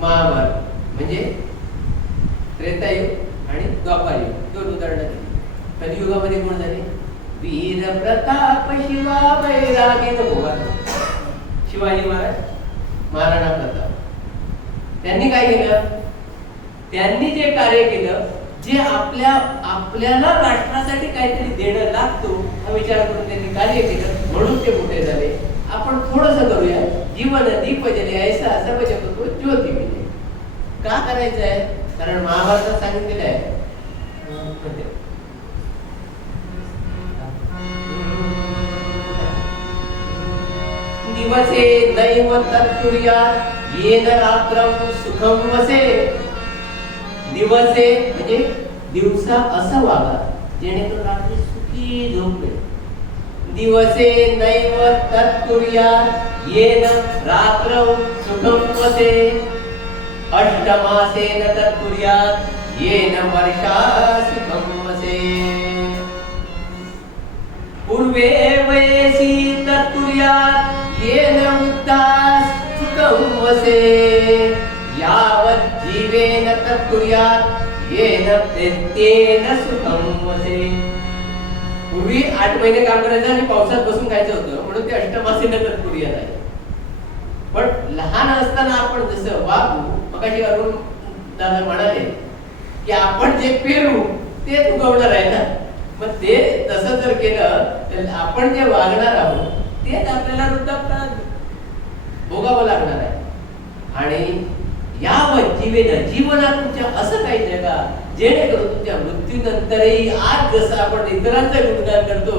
महाभारत म्हणजे त्रेतायुग आणि द्वापारयुग, 2 उदाहरणं दिली. कलियुगामध्ये कोण झाले? वीर प्रताप शिवा वैरागी भोगा, शिवाजी महाराज, महाराणा प्रताप. त्यांनी काय केलं? त्यांनी जे कार्य केलं, जे आपल्याला राष्ट्रासाठी काहीतरी देणं लागतो हा विचार करून त्यांनी कार्य केलं, म्हणून ते मोठे झाले. आपण थोडंसं करूया. जीवन दीप जले ऐसा सर्व जग को ज्योति मिले. का करायचं आहे? कारण महाभारतात सांगितलेलं आहे, दिवसे नैव तत्कुर्यात् येन रात्रं सुखं वसे. दिवसे म्हणजे दिवसा असं वागा जेणेकरून रात्री सुखी झोप मिळेल. दिवसे नैव तत्कुर्यात् येन रात्रौ सुखं वसे. अष्टमासेन तत्कुर्यात् येन वर्षा सुखं वसे. पूर्वे वयसि तत्कुर्यात् येन वृद्धा सुखं वसे. यावत् जीवेन तत्कुर्यात् येन प्रेत्येन सुखं वसे. पूर्वी 8 महिने काम करायचं आणि पावसात बसून खायचं होतं, म्हणून ते अष्टमासेनं तत्कुर्यात आहे. पण लहान असताना आपण जसं वागू, मगाशी अरुण दादा म्हणाले की आपण जे पेरू ते उगवणार आहे ना. मग ते तसं जर केलं तर आपण जे वागणार आहोत तेच आपल्याला वृद्धापकाळात भोगावं लागणार आहे. आणि यावत जीवेन, जीवनात तुमच्या असं काही जगा जेणेकरून तुमच्या मृत्यूनंतरही आज जसं आपण इतरांचं गुणगान करतो,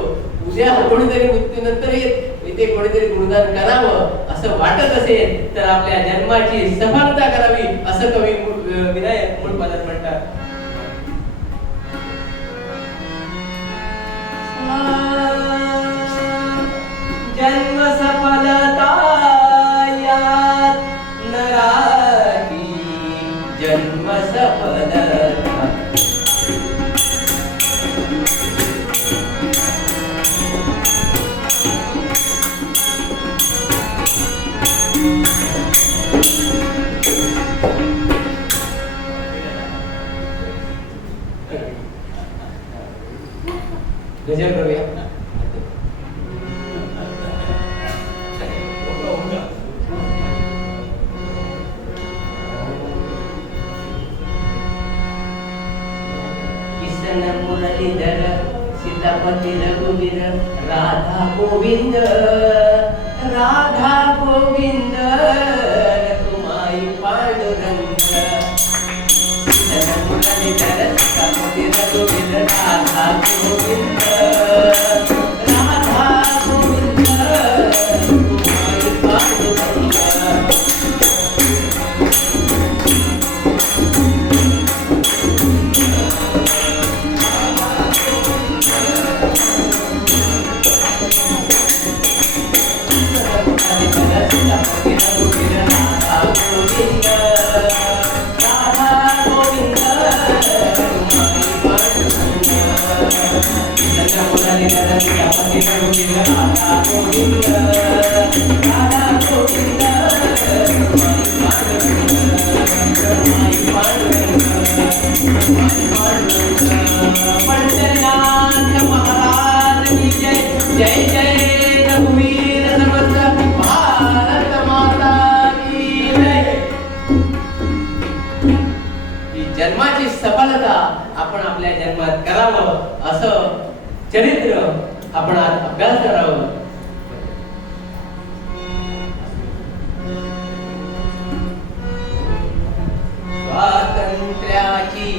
उद्या कोणीतरी मृत्यूनंतरही इथे कोणीतरी गुणगान करावं असं वाटत असेल तर आपल्या जन्माची सफलता करावी असं कवी विनायक मूळपादात म्हणतात. जन्म सफलता यात नराची, जन्म सफलता सीतापती रघुवीर राधा गोविंद राधा गोविंद रघुमाई पांडुरंग मुरलीधर सीतापती रघुवीर राधा गोविंद राधा गोविंद रघुमाई पांडुरंग पंढरनाथ महाराज की जय जय जय रघुवीर समर्थ भारत माता की जय. ही जन्माची सफलता आपण आपल्या जन्मात करावं असं चरित्र आपण आज अभ्यास करावं. स्वातंत्र्याची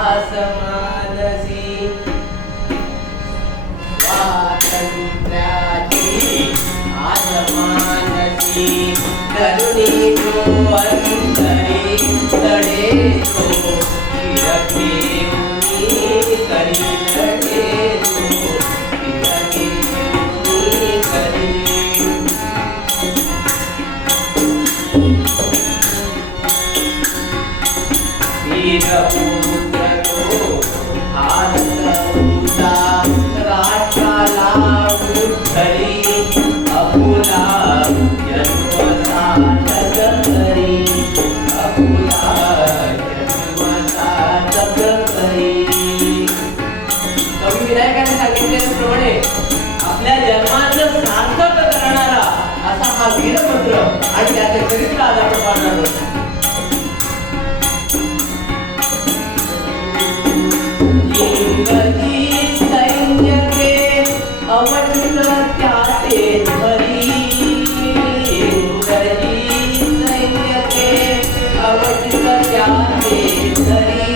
आस मानसी स्वातंत्र्याची आस मानसी तरुणी तो अंतरी लढे तो शिरखेऊनी करी लढे तो शिरखेऊनी करी. वीरपुत्र तो आत्मभूता राष्ट्राला उद्धरी अपुला जन्मसार्थक करी अपुला जन्मसार्थक करी. कवी विनायकाने सांगितल्याप्रमाणे आपल्या जन्माचं सार्थक करणारा असा हा वीरपुत्र आणि त्याचे चरित्र आज आपण पाहणार आहोत. इंग्रजी सैन्य के अवचित त्याते धरी इंग्रजी सैन्य के अवचित त्याते धरी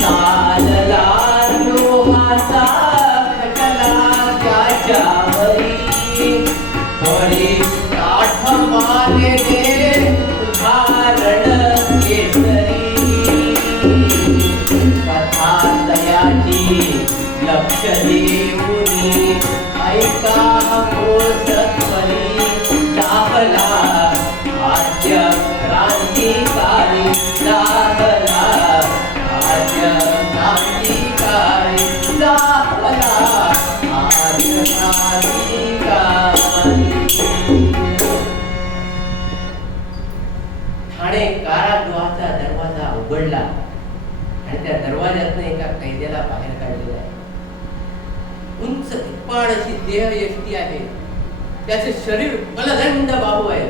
चालला लोहाचा खटला त्याच्यावरी बरे काठ मारले धारण केसरी लक्ष देऊनी ऐका हो सत्वरी दाहला आद्य क्रांतिकारी दाहला आद्य क्रांतिकारी दाहला आद्य क्रांतिकारी. ठाणे कारागृहाचा दरवाजा उघडला आणि त्या दरवाज्यातून एका कैद्याला बाहेर काढलेला आहे. उंच धिप्पाड अशी देहयष्टी आहे. त्याचे शरीर बलदंड बाहू आहे,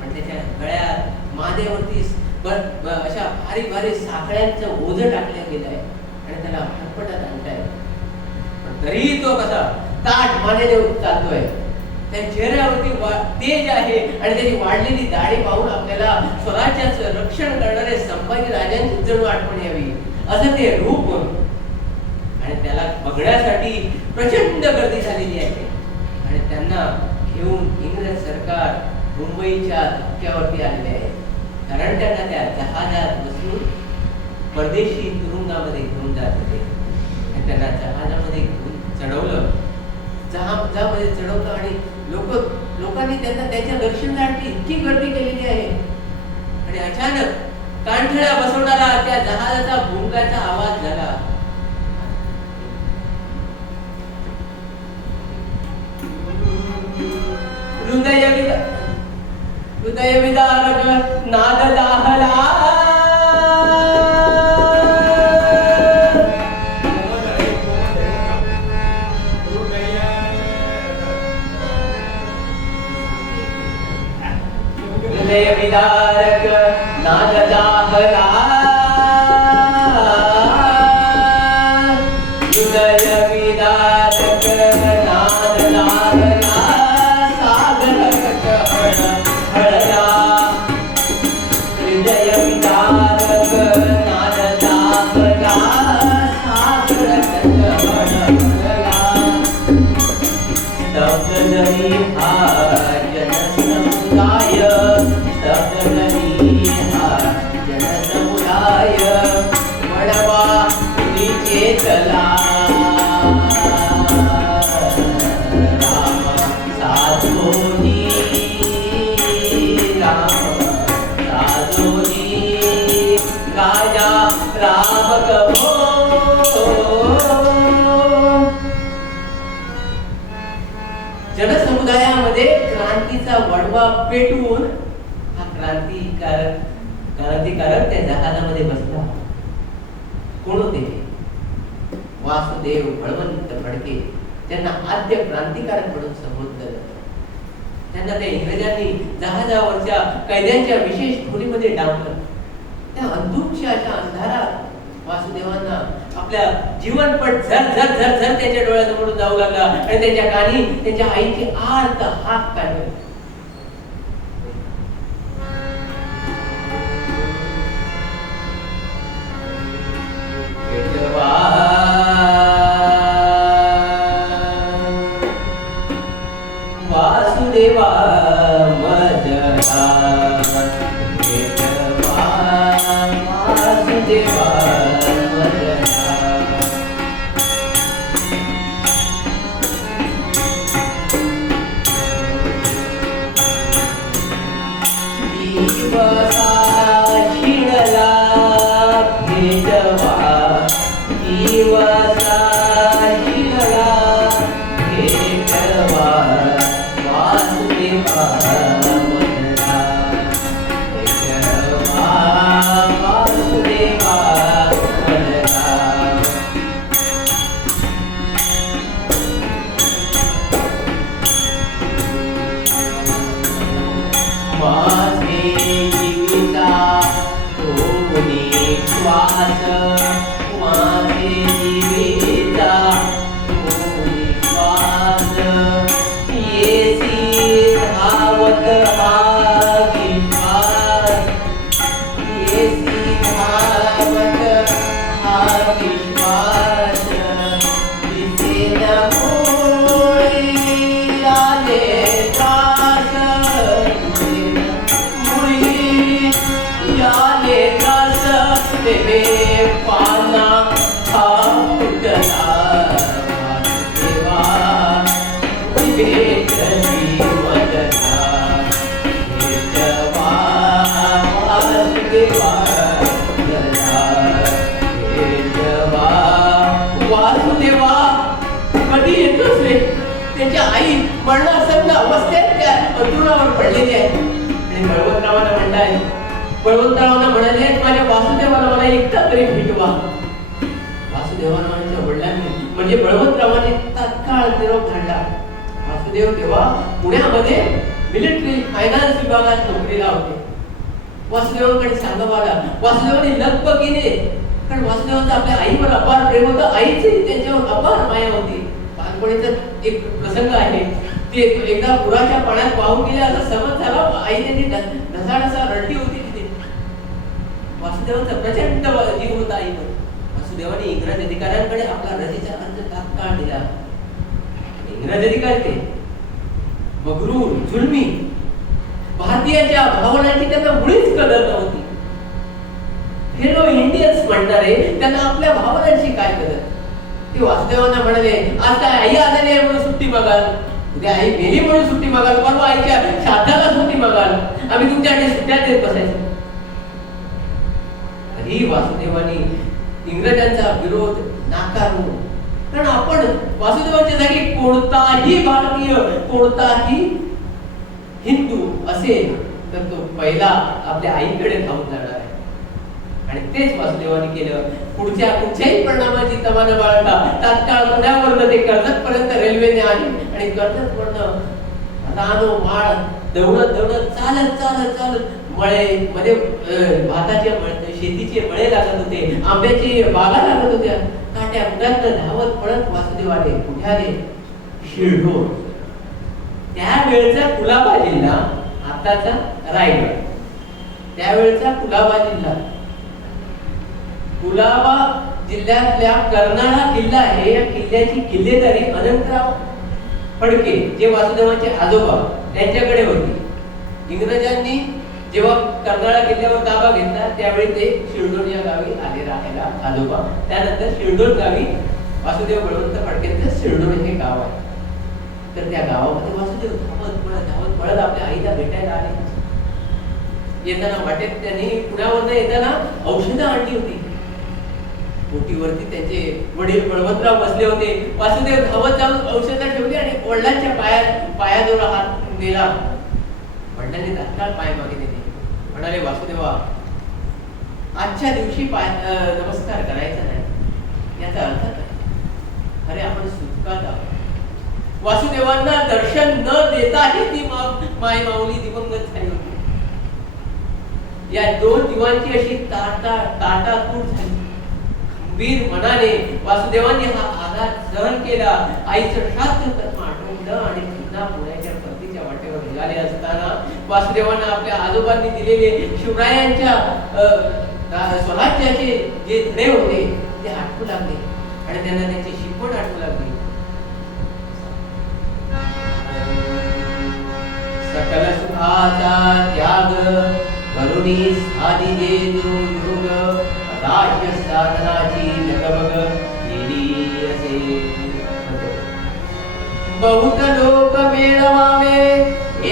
पण त्याच्या गळ्यात मानेवरती अशा भारी भारी साखळ्यांचं ओझं टाकलं गेलं आहे आणि त्याला फटफटत आणताय. पण तरीही तो कसा ताठ मानेने चालतोय. त्या चेहऱ्यावरती तेज आहे आणि त्याची वाढलेली दाढी पाहून आपल्याला स्वराज्याचं रक्षण करणारे संभाजी राजांची जणू आठवण यावी असं ते रूप. आणि त्याला बघण्यासाठी प्रचंड गर्दी झालेली आहे आणि त्यांना घेऊन इंग्रज सरकार मुंबईच्या धक्क्यावरती आलेले आहे. कारण त्यांना त्या जहाजात बसून परदेशी तुरुंगामध्ये घेऊन जात होते आणि त्यांना जहाजामध्ये घेऊन चढवलं. जहाजामध्ये चढवलं आणि लोकांनी त्यांना त्याच्या दर्शनासाठी इतकी गर्दी केलेली आहे. आणि अचानक कानठळ्या बसवणारा त्या जहाजाचा भुंकाचा आवाज झाला. हृदय विदारक नाद दाहला. हृदय विदारक नाद दाहला. हृदय राम कहो. जनसमुदायामध्ये क्रांतीचा वडवा पेटवून हा क्रांतिकारक त्या जहाजामध्ये बसला. कोण होते? वासुदेव बळवंत फडके, त्यांना आद्य क्रांतिकारक म्हणून संबोधलं जातं. त्यांना त्या इंग्रजांनी जहाजावरच्या कैद्यांच्या विशेष खोलीमध्ये डांबलं. त्या अंधुकशा अशा अंधारात वासुदेवांना आपल्या जीवनपट झर झर झर झर त्याच्या डोळ्यासमोरून जाऊ लागला आणि त्यांच्या कानी त्यांच्या आईचे आर्त हाक काढले. वासुदेवा मजरा वासुदेवा त्यांच्या आई मरणासन्न अवस्थेत त्या अंतरुणावर पडलेली आहे. आणि बळवंतरावांना म्हणताय, बळवंतरावांना म्हणाले, माझ्या वासुदेवाला मला एकटा तरी भेटवा. वासुदेवांच्या वडिलांनी म्हणजे बळवंतरावांनी तात्काळ निरोप धाडला. वासुदेव तेव्हा पुण्यामध्ये मिलिटरी फायनान्स विभागात नोकरीला होते. वासुदेवांकडे सांगावं आला. वासुदेवांनी लगबगीने, कारण वासुदेवांचं आपल्या आईवर अपार प्रेम होतं, आईची त्यांच्यावर अपार माया होती. बालपणीचा एक प्रसंग आहे, ते एकदा पुराच्या पाण्यात वाहून गेले असं समज झाला. आई त्यांची ढसाढसा रडली होती तिथे. वासुदेवांचा प्रचंड जीव होता आईवर. वासुदेवांनी इंग्रज अधिकाऱ्यांकडे आपला रजेचा अर्ज तात्काळ दिला. इंग्रज अधिकारी ते मगरूर, जुलमी, भारतीयांच्या भावनांची त्यांना मुळीच कदर नव्हती. फेलो इंडियन्स म्हणणारे त्यांना आपल्या भावनांची काय कदर. ते वासुदेवांना म्हणाले, आज काय आई आजारी आहे म्हणून सुट्टी मागाल, उद्या आई मेली म्हणून सुट्टी मागाल, परवा आईच्या श्राद्धाला सुट्टी मागाल, आम्ही तुमच्याकडे सुट्ट्या देत बसायचो. ही वासुदेवांनी इंग्रजांचा विरोध नाकारून, कारण आपण वासुदेवांच्या जागी कोणताही भारतीय, कोणताही हिंदू असेल तर तो पहिला आपल्या आईकडे धावून जाणार आहे. आणि तेच वासुदेवांनी केलं. पुढच्या कुठच्याही परिणामाची तमा न बाळगता तात्काळ पुण्यावरनं ते कर्जत पर्यंत रेल्वेने आली आणि कर्जत वरनं रानो माळ दौडत दौडत चालत चालत चालत मळे मध्ये भाताचे शेतीचे मळे लागत होते, आंब्याची बागा लागत होत्या. काट्या पुण्यात धावत पळत वासुदेव आले. कुठे आले? शिरढोण. त्यावेळचा कुलाबा जिल्हा, आताचा रायगड, त्यावेळचा कुलाबा जिल्हा. कुलाबा जिल्ह्यातल्या कर्नाळा किल्ला आहे. या किल्ल्याची किल्लेदारी अनंतराव फडके, जे वासुदेवांचे आजोबा, त्यांच्याकडे होती. इंग्रजांनी जेव्हा कर्नाळा किल्ल्यावर ताबा घेतला त्यावेळी ते शिरढोण या गावी आले राहायला, आजोबा. त्यानंतर शिरढोण गावी वासुदेव बळवंत फडकेंचं शिरढोण हे गाव आहे. तर त्या गावामध्ये वासुदेव धावत पळत आपल्या आईला भेटायला आले. येताना वाटेत त्यांनी पुण्यावरनं येताना औषधं आणली होती. बोटीवरती त्यांचे वडील बळवंतराव बसले होते. वासुदेव धावत जाऊन औषधं ठेवली आणि वडिलांच्या पायाजवळ हात दिला. वडिलांनी तात्काळ पाय मागे दिले. म्हणाले, वासुदेवा, आजच्या दिवशी नमस्कार करायचा नाही. याचा अर्थ काय? अरे आपण सुटकात आहोत. वासुदेवांना दर्शन न देताही ती माय माऊली दिवंगत झाली होती. या दोन दिवांची अशी ताटातूट झाली. खंबीर मनाने वासुदेवांनी हा आघात सहन केला. आईचं श्राद्ध तत्व आठवलं आणि पुन्हा पुण्याच्या परतीच्या वाटेवर निघाले असताना वासुदेवांना आपल्या आजोबांनी दिलेले शिवरायांच्या स्वराज्याचे जे धडे होते ते आठवू लागले आणि त्यांना त्यांची शिकवण आठवू लागली. सकल सुखाचा त्याग करुणी साधिले जो योग राष्ट्र साधनाची लगबग केली असे. बहुत लोक मिळवावे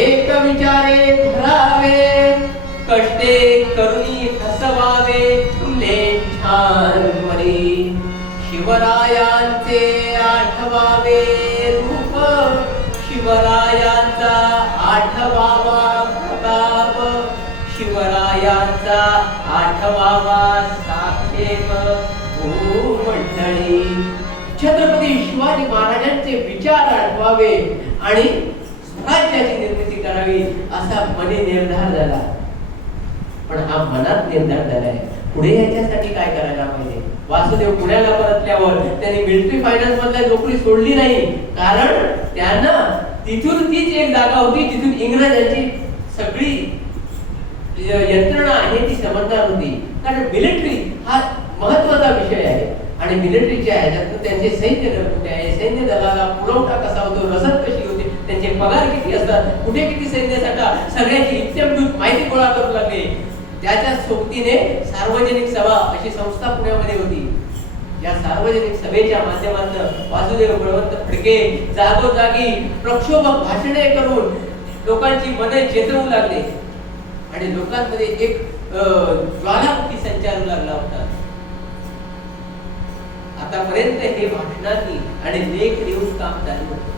एक विचारे धरावे कष्टे करुणी हसवावे तुले छान मरी शिवरायांचे आठवावे रूप शिवरायांचा आठवावा प्रताप शिवरायांचा आठवावा साक्षेप भूमंडळी. छत्रपती शिवाजी महाराजांचे विचार आठवावे आणि स्वराज्याची निर्मिती करावी असा मनी निर्धार झाला. पण हा मनात निर्धार झालाय. पुढे याच्यासाठी काय करायला पाहिजे? वासुदेव पुण्याला परतल्यावर त्यांनी मिलिटरी फायनान्स मधल्या नोकरी सोडली नाही. कारण त्यांना तिथून तीच एक जागा होती जिथून इंग्रजांची सगळी यंत्रणा आहे ती समजदार होती. कारण मिलिटरी हा महत्वाचा विषय आहे आणि मिलिटरीच्या ह्याच्यातून त्यांचे सैन्य दल कुठे आहे, सैन्य दलाला पुरवठा कसा होतो, रसद कशी होते, त्यांचे पगार किती असतात, कुठे किती सैन्यासाठी सगळ्याची इत्यंभूत माहिती गोळा करू लागले. त्याच्या सोबतीने सार्वजनिक सभा अशी संस्था पुण्यामध्ये होती. या सार्वजनिक सभेच्या माध्यमातून वासुदेव बळवंत फडके जागोजागी प्रक्षोभक भाषणे करून लोकांची मने चेतवू लागले आणि लोकांमध्ये एक ज्वालामुखी संचारू लागला होता. आतापर्यंत हे भाषणांनी आणि लेख लिहून काम चालू होतं.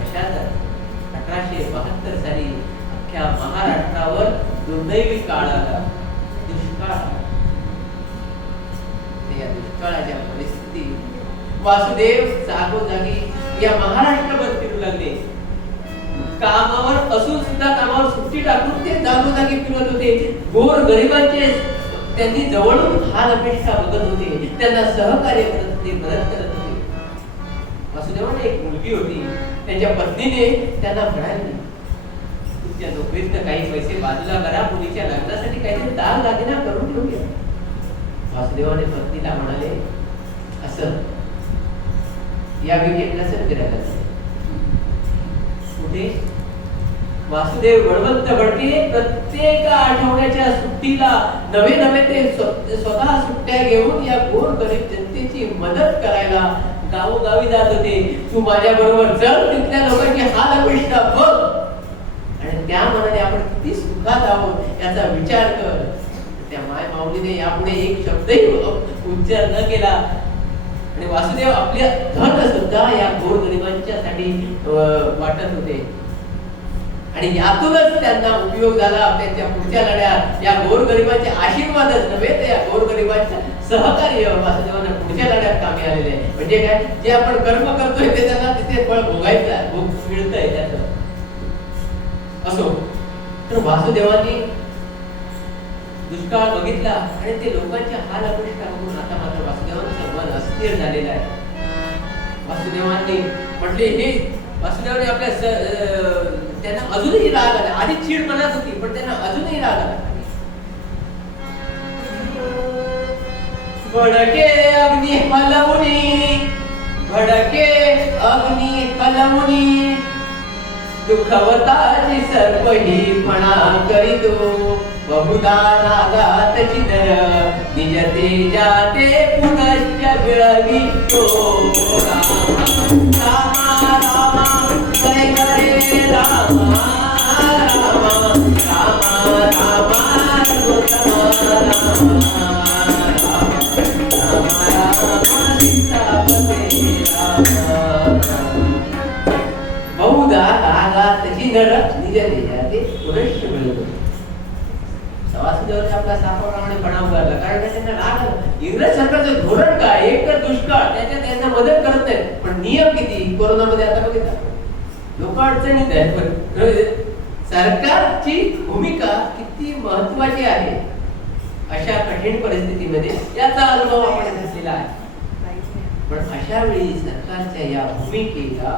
अशातच 1872 साली अख्ख्या महाराष्ट्रावर दुर्दैवी काळ आला, दुष्काळ. या दुष्काळाच्या परिस्थितीत वासुदेव जागोजागी या महाराष्ट्रावर फिरू लागले. कामावर असून सुद्धा कामावर सुट्टी टाकून ते जागोजागी फिरत होते. गोर गरिबांचे त्यांनी जवळून हाल अपेक्षा बघत होते, त्यांना सहकार्य करत होते, मदत करत होते. वासुदेवांना एक मुलगी होती. त्यांच्या पत्नीने त्यांना म्हणाली, तुमच्या नोकरीतनं काही पैसे बाजूला करा, मुलीच्या लग्नासाठी काहीतरी दाग दागिना करून ठेवूया. वासुदेवाने पत्नीला म्हणाले, असं या विकेंडला सर फिरायला कुठे? वासुदेव बळवंत फडके प्रत्येक आठवड्याच्या सुट्टीला नवे ते स्वतः सुट्ट्या घेऊन या गोर गरीब जनतेची मदत करायला गावोगावी जात होते. तू माझ्या बरोबर चल, तिथल्या लोकांची हाल अपेक्षा बघ आणि त्या मनाने आपण किती सुखात आहोत याचा विचार कर. त्या माय माऊलीने यापुढे एक शब्दही उच्चार न केला आणि वासुदेव आपल्या धन सुद्धा या गोरगरिबांच्यासाठी वाटत होते आणि यातूनच त्यांना उपयोग झाला. त्यांच्या पुढच्या लढ्यात या गोरगरिबांचे आशीर्वादच नव्हे तर या गोरगरिबांच्या सहकार्य वासुदेवांना पुढच्या लढ्यात कामी आलेले आहे. म्हणजे काय, जे आपण कर्म करतोय ते त्यांना तिथे फळ भोगायचं मिळतंय त्याचं. असो तर वासुदेवांनी दुष्काळ बघितला आणि ते लोकांच्या हाल अपेक्षा बघून आता मात्र वासुदेवांचं मन अस्थिर झालेलं आहे. वासुदेवांनी म्हटले, हे वासुदेवाने आपल्या त्यांना अजूनही राग आला. आधी चीड मनात होती पण त्यांना अजूनही राग आला. भडके अग्नी हलवुनी, भडके अग्नी हलवुनी, दुखवताची सर्व ही फणा करीतो, बहुधा नागात चिदर निज तेजाते पुनश्च बिळवितो. रामा रामा हरे हरे रामा रामा रामा रामा रामा रामा रामा दर आपला सापाप्रमाणे पणा उगारला. कारण त्यांना राग आला. इंग्रज सरकारचं धोरण काय, एक तर दुष्काळ, त्याच्यात त्यांना मदत करत नाहीत, पण नियम किती. कोरोनामध्ये आता बघितला लोक अडचणीत आहेत, पण सरकारची भूमिका किती महत्वाची आहे अशा कठीण परिस्थितीमध्ये याचा अनुभव आपण घेतलेला आहे. पण अशा वेळी सरकारच्या या भूमिकेला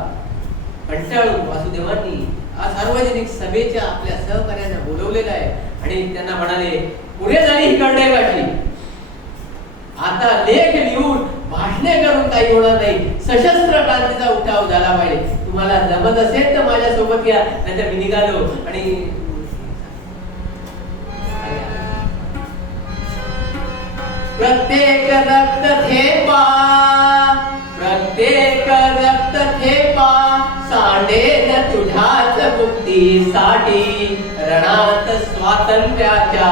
कंटाळून वासुदेवांनी सार्वजनिक सभेच्या आपल्या सहकार्यांना बोलवलेलं आहे आणि त्यांना म्हणाले, पुढे झाली ही कंडेगाची, आता लेख लिहून भाषणे करून काही होणार नाही, सशस्त्र क्रांतीचा उठाव झाला पाहिजे. तुम्हाला जमत असेल तर माझ्या सोबत या. नंतर मी निघालो आणि प्रत्येक रक्त थेपा, प्रत्येक रक्त थेपा सांडेल तुझ्याच मुक्तीसाठी, रणात स्वातंत्र्याच्या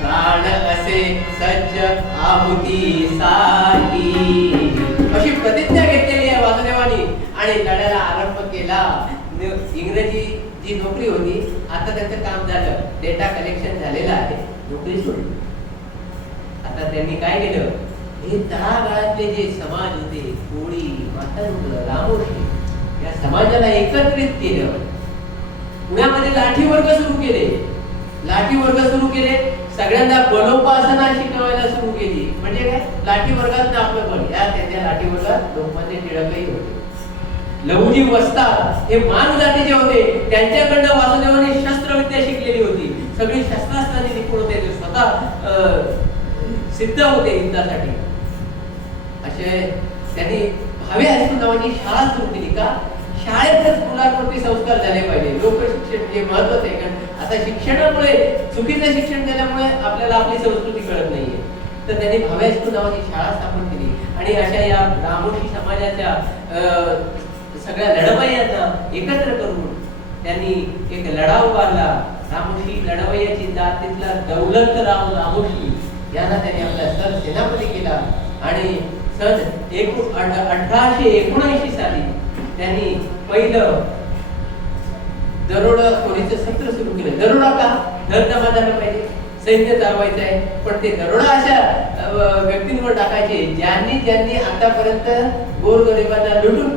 प्राण असे सज्ज आहुतीसाठी. अशी प्रतिज्ञा घेतलेली आहे वासुदेवानी आणि लढायला आरंभ केला. इंग्रजी जी नोकरी होती आता त्यांचं काम झालं, डेटा कलेक्शन झालेलं आहे, नोकरी सोडली. आता त्यांनी काय केलं, हे तळागाळातले जे समाज होते, कोळी, मातंग, रामोशी, या समाजाला एकत्रित केलं. पुण्यामध्ये लाठी वर्ग सुरू केले, लाठी वर्ग सुरू केले. सगळ्यांना बलोपासना शिकवायला सुरू केली. म्हणजे काय, लाठी वर्गात आपलं बल. या त्यांच्या लाठी वर्गात लोकमान्य टिळकही होते. लहुजी वस्ताद हे मान जातीचे होते, त्यांच्याकडनं वासुदेवांनी शस्त्रविद्या शिकलेली होती. सगळी शस्त्रास्त्रांनी निपुण होते, ते स्वतः सिद्ध होते युद्धासाठी. असे त्यांनी भावे हायस्कूल नावाची शाळा सुरू केली. का, शाळेतच मुलांवरती संस्कार झाले पाहिजे. लोकशिक्षण हे महत्वाचं आहे. कारण आता शिक्षणामुळे, चुकीचं शिक्षण दिल्यामुळे आपल्याला आपली संस्कृती कळत नाहीये. तर त्यांनी भावे हायस्कूल नावाची शाळा स्थापन केली आणि अशा या रामोशी समाजाच्या सगळ्या लढवय्यांना एकत्र करून त्यांनी एक लढा उभारला. रामोशी लढवय्याची जात तिथला दौलतराव रामोशी यांना त्यांनी आपला सर सेनापती केला आणि सन 1879 साली त्यांनी पहिलं दरोडाखोरीचं सत्र सुरू केलं. दरोडा का, धर जमा झालं पाहिजे, सैन्य चालवायचं आहे, पण ते दरोडा अशा व्यक्तींवर टाकायचे ज्यांनी ज्यांनी आतापर्यंत गोरगरिबांना लुटून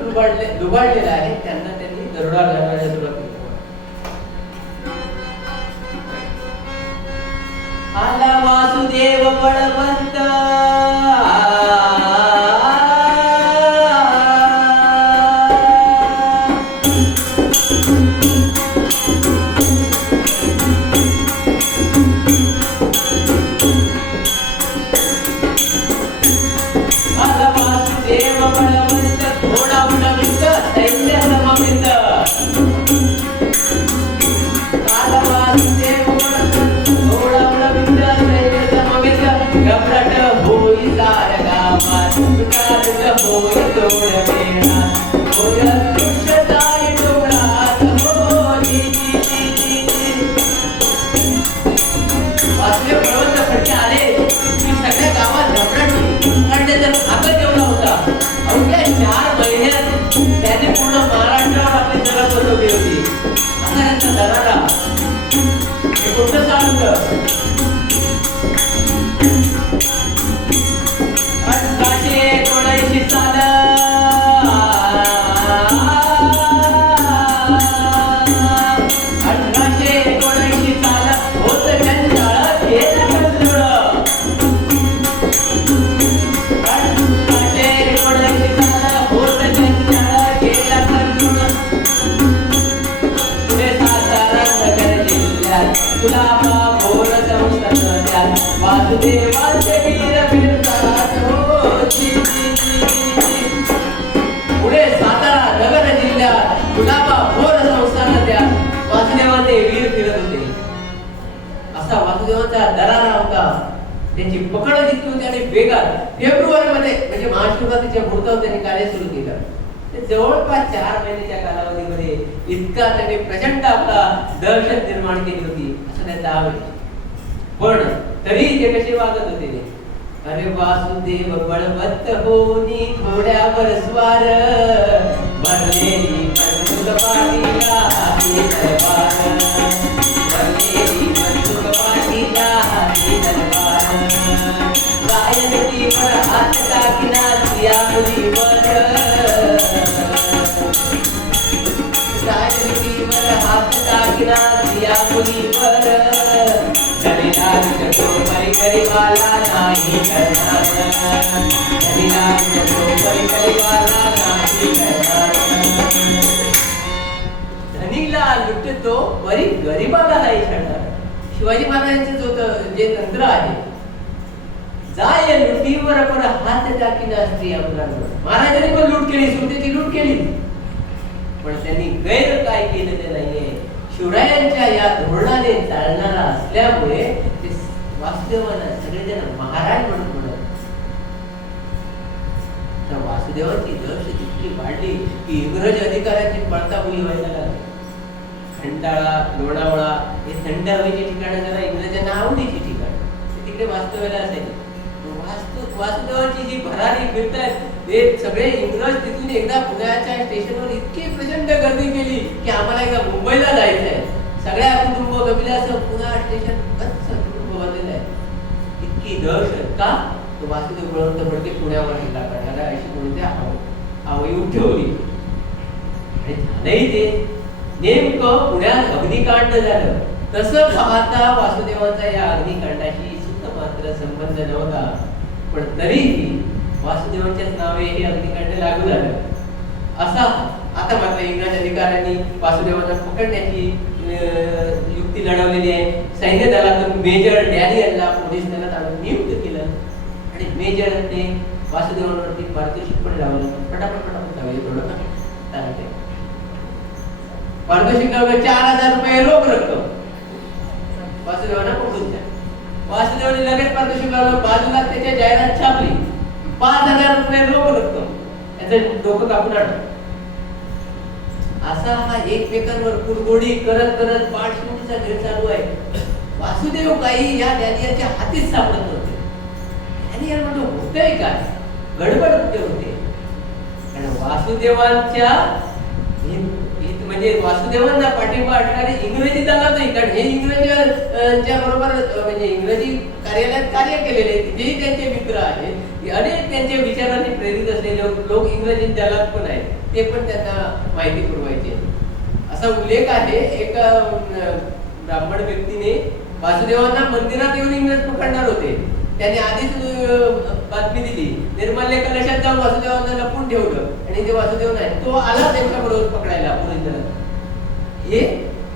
लुबाडलेलं आहे, त्यांना त्यांनी दरोडा घालवायला सुरुवात केली. आला वासुदेव बळवंत, पुढे सातारा नगर जिल्ह्यात गुलाबा भोर संस्थानात वासुदेवांचे वीर फिरत होते. असा वासुदेवांचा दरारा होता. त्यांची पकड जितकी होती आणि वेगात फेब्रुवारी मध्ये म्हणजे महाशिवरात्रीच्या मुहूर्तावर त्यांनी कार्य सुरू केलं. जवळपास 4 महिन्याच्या कालावधीमध्ये इतका त्यांनी प्रचंड आपला दहशत निर्माण केली होती असं त्यांचा आवेश. पण तरी ते कसे वागत होते, अरे वासुदेव बळवंत होनी घोड्यावर स्वार, भरलेली बंदूक पाठीला आहे तलवार, भरलेली बंदूक पाठीला मुनीवर धनीला तुझको परी करीवाला नाही करणार धनीला तुझको परी करीवाला नाही करणार धनीला लुटतो परी गरीबाला नाही छळणार शिवाजी महाराजांचं जो जे तंत्र आहे जाय लुटीवर पण हात टाकीना स्त्री अंगांवर महाराजांनी पण लूट केली सुरतेची लूट केली पण त्यांनी गैर काय केलं ते नाहीये शिवरायांच्या या धोरणाने चालणारा असल्यामुळे ते वासुदेवांना सगळेजण महाराज म्हणून म्हणत तर वासुदेवाची दहशत इतकी वाढली की इंग्रज अधिकाऱ्यांची पळतापुरी व्हायला लागली खंडाळा लोणावळा हे थंड हवेची ठिकाणं जरा इंग्रजांना आवडीची ठिकाण तिकडे वास्तव्याला असायचे वासुदेवाची जी भरारी फिरतायत हे सगळे इंग्रज तिथून एकदा पुण्याच्या स्टेशनवर इतकी प्रचंड गर्दी केली की आम्हाला एकदा मुंबईला जायचंय सगळ्या कुटुंब कपिलासह पुन्हा स्टेशन गच्च कुटुंब बनलेलं आहे इतकी दहशत का तो वासुदेव बळवंत फडके पुण्यावर हल्ला करणारा अशी कोणत्या आवयू ठेवली आणि झालंही ते नेमकं पुण्यात अग्निकांड झालं तसं पाहता वासुदेवाचा या अग्निकांडाशी मात्र संबंध नव्हता पण तरीही वासुदेवांच्याच नावे हे अग्निकांड लागू झालं असा आता मात्र इंग्रज अधिकाऱ्यांनी वासुदेवांना पकडण्याची युक्ती लढवलेली आहे सैन्य दलातून मेजर डॅनियलला पोलीस दलात आणून नियुक्त केलं आणि मेजरने वासुदेवांवरती पारितोषिक पण लावलं पटापट लावले थोडं चालते पारितोषिक लावलं 4000 रुपये रोख रक्कम वासुदेवांना पकडून द्या वासुदेवांनी लगेच पारितोषिक लावलं बाजूला त्याच्या जाहिरात छापली 5000 रुपये रोख रक्कम याचं डोकं कापून आणलं असा हा एकमेकांवर कुरगोडी करत करत पाठशिवणीचा खेळ चालू आहे वासुदेव काही या डॅनियलच्या हातीच सापडत नव्हते डॅनियल म्हणतो होतंय काय गडबड होते आणि वासुदेवांच्या म्हणजे वासुदेवांना पाठिंबा असणारे इंग्रजी दलातही कारण हे इंग्रजांच्या बरोबर म्हणजे इंग्रजी कार्यालयात कार्य केलेले तिथेही त्यांचे मित्र आहेत अनेक त्यांच्या विचारांनी प्रेरित असलेले लोक इंग्रजी दलात पण आहेत ते पण त्यांना माहिती पुरवायचे असा उल्लेख आहे एका ब्राह्मण व्यक्तीने वासुदेवांना मंदिरात येऊन इंग्रज पकडणार होते त्याने आधीच बातमी दिली निर्माल्य कलशात जाऊन वासुदेवांना लपून ठेवलं आणि ते वासुदेव नाही तो आला त्यांच्या बरोबर पकडायला हे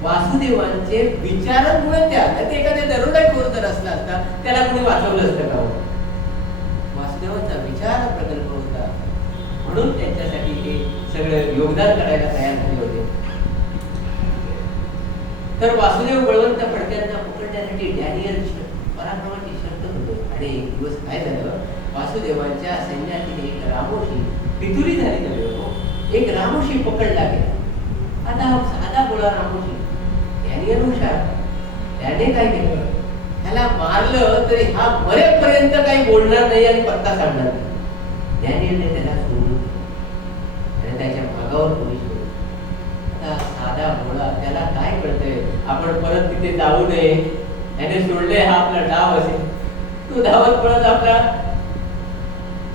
वासुदेवांचे विचारांमुळे त्या एखाद्या दरोडेखोर जर असला असता त्याला कोणी वाचवलं असतं का वासुदेवांचा विचार प्रकल्प होता म्हणून त्यांच्यासाठी हे सगळं योगदान करायला तयार झाले होते तर वासुदेव बळवंत फडक्यांना पकडण्यासाठी डॅनियल पराक्रमाची शर्त होतो आणि एक दिवस काय झालं वासुदेवांच्या सैन्यातील एक रामोशी पितुरी झाली नव्हे एक रामोशी पकडला गेला आता हा साधा गोळा रामोशी डॅनियल हुशार त्याने काय केलं त्याला मारलं तरी हा मरेपर्यंत काही बोलणार नाही आणि पत्ता सांगणार नाही डॅनियलने त्याला सोडून आणि त्याच्या मागावर पोलीस आता साधा गोळा त्याला काय कळतंय आपण परत तिथे जाऊ नये त्याने सोडले हा आपला डाव असेल तो धावत पळत आपला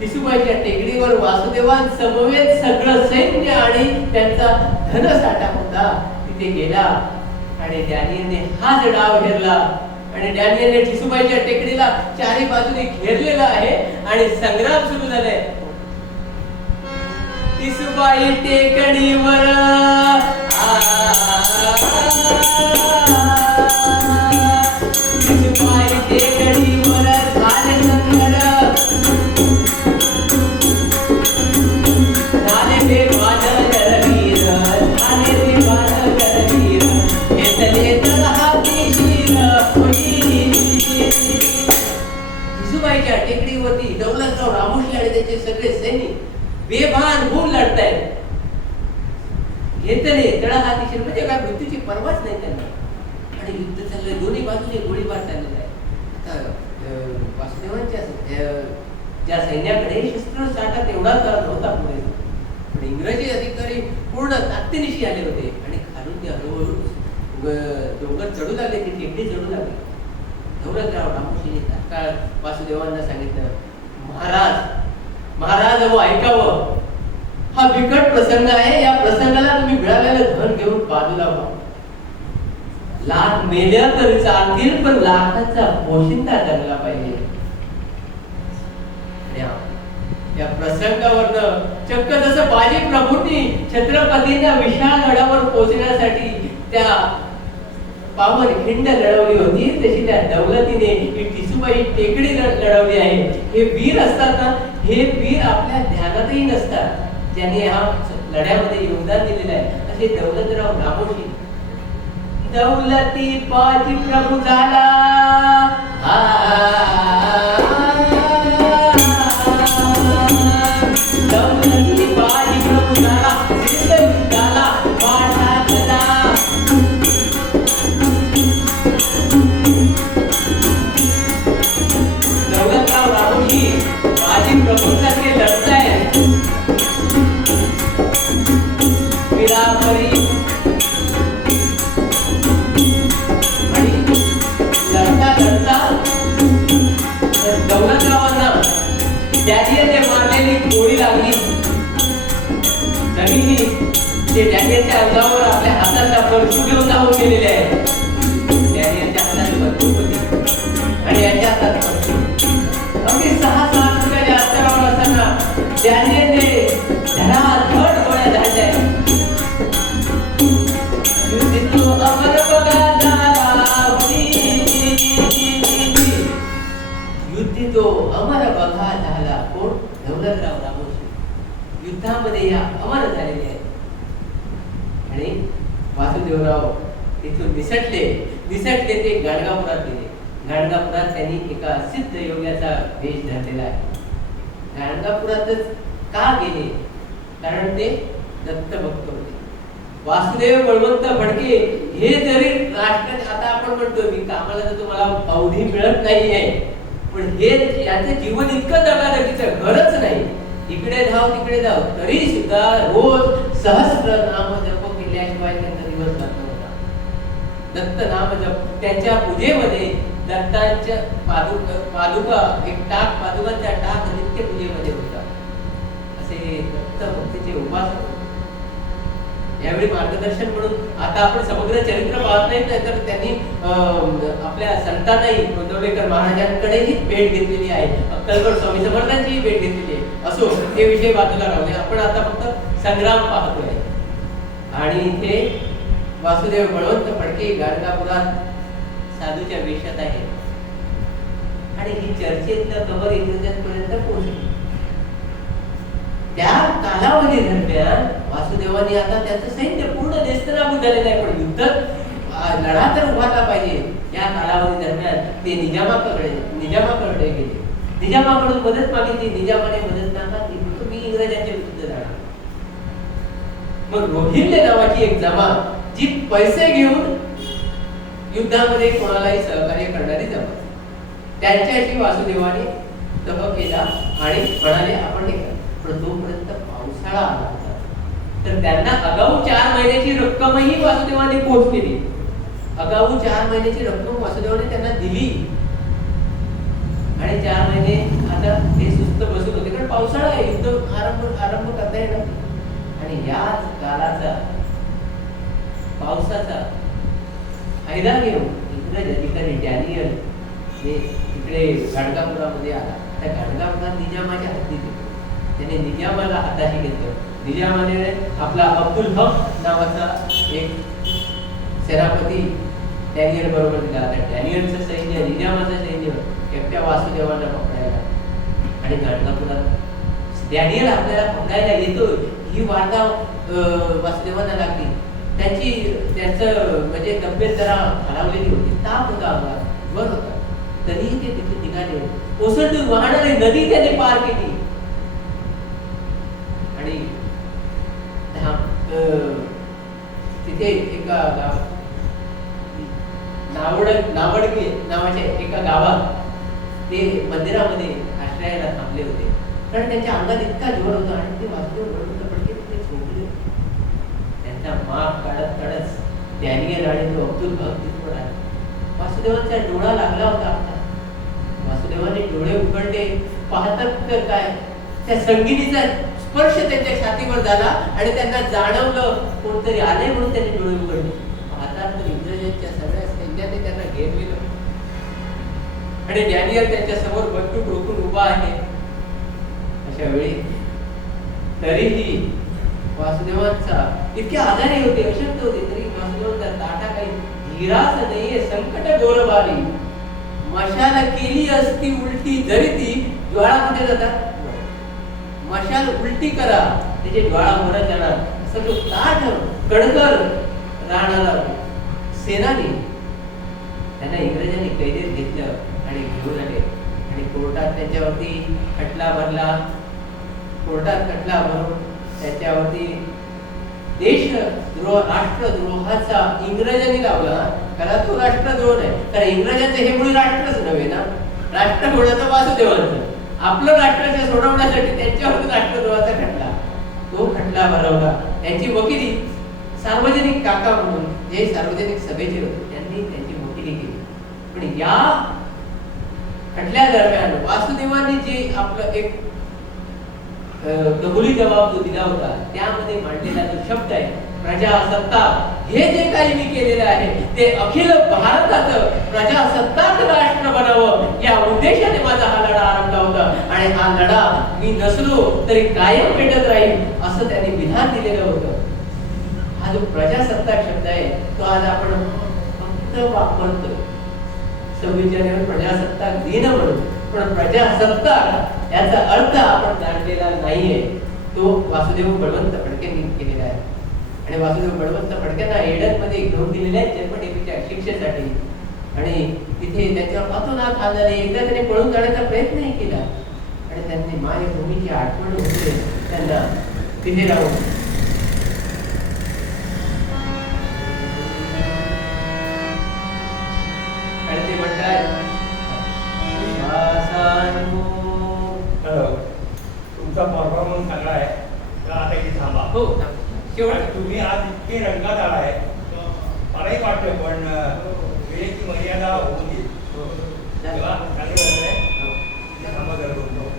शिसुबाईच्या टेकडीवर वासुदेवान समवेत सगळं सैन्य आणि त्यांचा धनसाठा होता तिथे गेला आणि डॅनियलने हाच डाव घेरला आणि डॅनियलने शिसुबाईच्या टेकडीला चारी बाजूने घेरलेला आहे आणि संग्राम सुरू झालाय शिसुबाई टेकडीवर शिसुबाई टेकडीवर झाले संग्राम टेकडीवरती दौलतराव रामोशी आणि त्याचे सगळे सैनिक बेभान होऊन लढतायत घेतले तळहाती म्हणजे काय मृत्यूची पर्वाच नाही त्यांना आणि युद्ध चाललंय दोन्ही बाजूने गोळीबार चाललेला आहे आता वासुदेवांच्या ज्या सैन्याकडे शस्त्रसाठा तेवढाच नव्हता पुढे पण इंग्रजी अधिकारी पूर्ण ताकदीनिशी आले होते आणि खालून ते हळूहळू डोंगर चढू लागले ती टेकडी चढू लागली दौलतराव रामोशीने तात्काळ वासुदेवांना सांगितलं महाराज अहो ऐकावं हा बिकट प्रसंग आहे या प्रसंगाला तुम्ही मिळालेलं धन घेऊन बाजूला व्हा लाख मेल्या तरी चालतील, पण लाखाचा पोशिंदा जगला पाहिजे. या प्रसंगावरनं चक्क जसं बाजी प्रभूंनी छत्रपतींना विशाल गडावर पोहोचण्यासाठी त्या पावन खिंड लढवली होती, तशी त्या दौलतीने ही टिसूबाई टेकडी लढवली आहे. हे वीर असतात ना, हे वीर आपल्या ध्यानातही नसतात, ज्यांनी हा लढ्यामध्ये योगदान दिलेलं आहे. असे दौलतराव रामोशी, दौलती बाजी प्रभू झाला, दौलती बाजी प्रभू झाला, सिद्ध झाला पाठातला. दौलतराव रामोशी बाजी प्रभूंसाठी लढताय. विरापरी आणि लढता लढता दौलतरावांना डॅनियलने मारलेली गोळी लागली. तरीही ते डॅनियलच्या अंगावर आपल्या हाताचा परशू घेऊन धावून गेलेले आहे. डॅनियलच्या हातात बंदूक होती आणि यांच्या हातात परशू. अगदी 6-7 फुटाच्या अंतरावर असताना डॅनियलने धडाधड गोळ्या झाडल्या. युद्ध अमर बघा झाला, युद्ध तो अमर बघा झाला. कोण? दौलतराव रामोशी. युद्धामध्ये या अमर झालेले आहेत. आणि वासुदेवराव तिथून निसटले ते गाणगापुरात गेले. गाणगापुरात त्यांनी एका सिद्ध योग्याचा वेश धरलेला आहे. गाणगापुरातच का गेले? कारण ते दत्त भक्त होते. वासुदेव बळवंत फडके हे जरी राष्ट्रात, आता आपण म्हणतो मी कामाला तर तुम्हाला अवधी मिळत नाही आहे, पण हे याचं जीवन इतकं दगादगीचं घरच नाही. इकडे धाव तिकडे धाव, तरी सुद्धा रोज सहस्र नाम जप केल्याशिवाय त्यांचा दिवस जात नव्हता. दत्त नाम जप, त्यांच्या पूजेमध्ये दत्तांच्या पादुका, एक टाक पादुकांचा टाक नित्य पूजेमध्ये होता. असे दत्त भक्तीचे उपासक. यावेळी मार्गदर्शन म्हणून आता आपण समग्र चरित्र पाहत नाही, तर त्यांनी आपल्या संतांनाही गोंदवलेकर महाराजांकडेही भेट घेतलेली आहे. अक्कलकोट स्वामी समर्थांचीही भेट घेतलेली आहे. असो, ते विषय बाजूला राहू दे. आपण आता फक्त संग्राम पाहतोय. आणि इथे वासुदेव बळवंत फडके गाणगापुरात साधूच्या वेशात आहे. आणि ही चर्चेतलं खबर इंग्रजांपर्यंत पोहोचली. त्या कालावधी दरम्यान वासुदेवानी आता त्याचं सैन्य पूर्ण नेस्तनाबूत झालेलं आहे, पण युद्ध लढा तर उभारला पाहिजे. या कालावधी दरम्यान ते निजामाकडे गेले. निजामाकडून मदत मागितली. निजामाने मदत नाकारली. तुम्ही इंग्रजांच्या विरुद्ध लढा. मग रोहिल्ले नावाची एक जमात, जी पैसे घेऊन युद्धामध्ये कोणालाही सहकार्य करणारी जमात, त्यांच्याशी वासुदेवाने तह केला आणि म्हणाले आपण हे करू. पण तोपर्यंत पावसाळा आला होता, तर त्यांना आगाऊ 4 महिन्याची रक्कमही वासुदेवाने पोच केली. आगाऊ 4 महिन्याची रक्कम वासुदेवाने त्यांना दिली. आणि 4 महिने आता ते सुस्त बसून होते, कारण पावसाळा आहे, युद्ध आरंभ करता येणार. आणि याच कालाचा पावसाचा फायदा घेऊन इंग्रज अधिकारी डॅनियल हे इकडे गाणगापुरामध्ये आला. त्या गाणगापुरात निजामाच्या हद्दीत होते. त्याने निजामाला हाताशी घेतलं. निजामाने आपला अब्दुल हक नावाचा एक सेनापती डॅनियल बरोबर दिला. डॅनियलचं सैन्य, निजामाचं सैन्य एकट्या वासुदेवाला पकडायला. आणि गाणगापुरात डॅनियल आपल्याला पकडायला येतो ही वार्ता वासुदेवांना लागली. त्यांचं म्हणजे तब्येत जरा हलावलेली होती, ताप होता, ज्वर होता. तरीही ते तिथे निघाले. ओसंडून वाहणारी नदी त्याने पार केली. आणि तिथे एका नावडगे नावाच्या एका गावात ते मंदिरामध्ये आश्रयाला थांबले होते, कारण त्यांच्या अंगात इतका जोर होता. आणि ते वासुदेव बळवंत फडके तिथे झोपले. त्यांचा माग काढत काढत डॅनियल आणि तो अब्दुल हक तिथवर आले. वासुदेवांचा डोळा लागला होता. वासुदेवाने डोळे उघडले, पाहतात तर काय, त्या संगीनीचा स्पर्श त्यांच्या छातीवर झाला आणि त्यांना जाणवलं कोणतरी आले, म्हणून त्यांनी डोळे उघडले. पाहतात तर इंग्रजांच्या सगळ्या आणि डॅनियल त्यांच्या समोर बंदूक रोखून उभा आहे. अशा वेळी तरीही वासुदेवांचा इतके आजारी होते, अशक्त होते, तरी वासुदेवांचा ताटा काही धीराच नाहीये. संकट गोरबारी मशाल केली असती उलटी, जरी ती ज्वाळा कुठे जातात, मशाल उलटी करा त्याची ज्वाळा मरत जाणार. असं तो ताठ कडकर राहणारा सेनानी त्यांना इंग्रजांनी कैदेत घेतलं आणि घेऊन आले आणि कोर्टात त्यांच्यावरती खटला भरला. कोर्टात खटला भरून त्याच्यावरती देशद्रोह, राष्ट्रद्रोहाचा इंग्रजांनी लावला. त्याला तो राष्ट्रद्रोह नाही, कारण इंग्रजांचं हे मुळी राष्ट्रच नव्हे ना. राष्ट्र कोणाचं? वासुदेवांचं. आपलं राष्ट्राच्या सोडवण्यासाठी त्यांच्यावरती राष्ट्रद्रोहाचा खटला, तो खटला भरवला. त्यांची वकिली सार्वजनिक काका म्हणून जे सार्वजनिक सभेचे होते त्यांनी त्यांची वकिली केली. पण या खटल्या दरम्यान वासुदेवांनी जे आपलं एक कबुली जबाब जो दिला होता त्यामध्ये मांडलेला जो शब्द आहे प्रजासत्ताक, हे जे काही मी केलेलं आहे ते अखिल भारताचं प्रजासत्ताक राष्ट्र बनावं या उद्देशाने माझा हा लढा आरंभला होता आणि हा लढा मी नसलो तरी कायम पेटत राहील असं त्यांनी विधान दिलेलं होतं. हा जो प्रजासत्ताक शब्द आहे तो आज आपण फक्त वापरतोय 26 जानेवारी प्रजासत्ताक दिन म्हणून, पण प्रजासत्ताक याचा अर्थ आपण जाणलेला नाहीये. तो वासुदेव बळवंत फडकेंनी केलेला आहे आणि वासुदेव बळवंत फडक्यांना एडनमध्ये घेऊन दिलेल्या आहेत जन्मठेपीच्या शिक्षेसाठी. आणि तिथे त्याच्यावर अतोनात हाल झाले. एकदा त्याने पळून जाण्याचा प्रयत्नही केला आणि त्यांनी मायभूमीची आठवण होते त्यांना तिथे राहून. आणि ते म्हणतात हॅलो, तुमचा परफॉर्मन्स चांगला आहे तर आता इथे थांबा. हो, शेवट तुम्ही आज इतके रंगात आलाय मलाही वाटतं, पण वेळेची मर्यादा होऊन गेली. तेव्हा काही गरज आहे थांबा जरा बोलतो.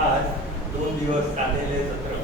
आज 2 दिवस चाललेले सत्र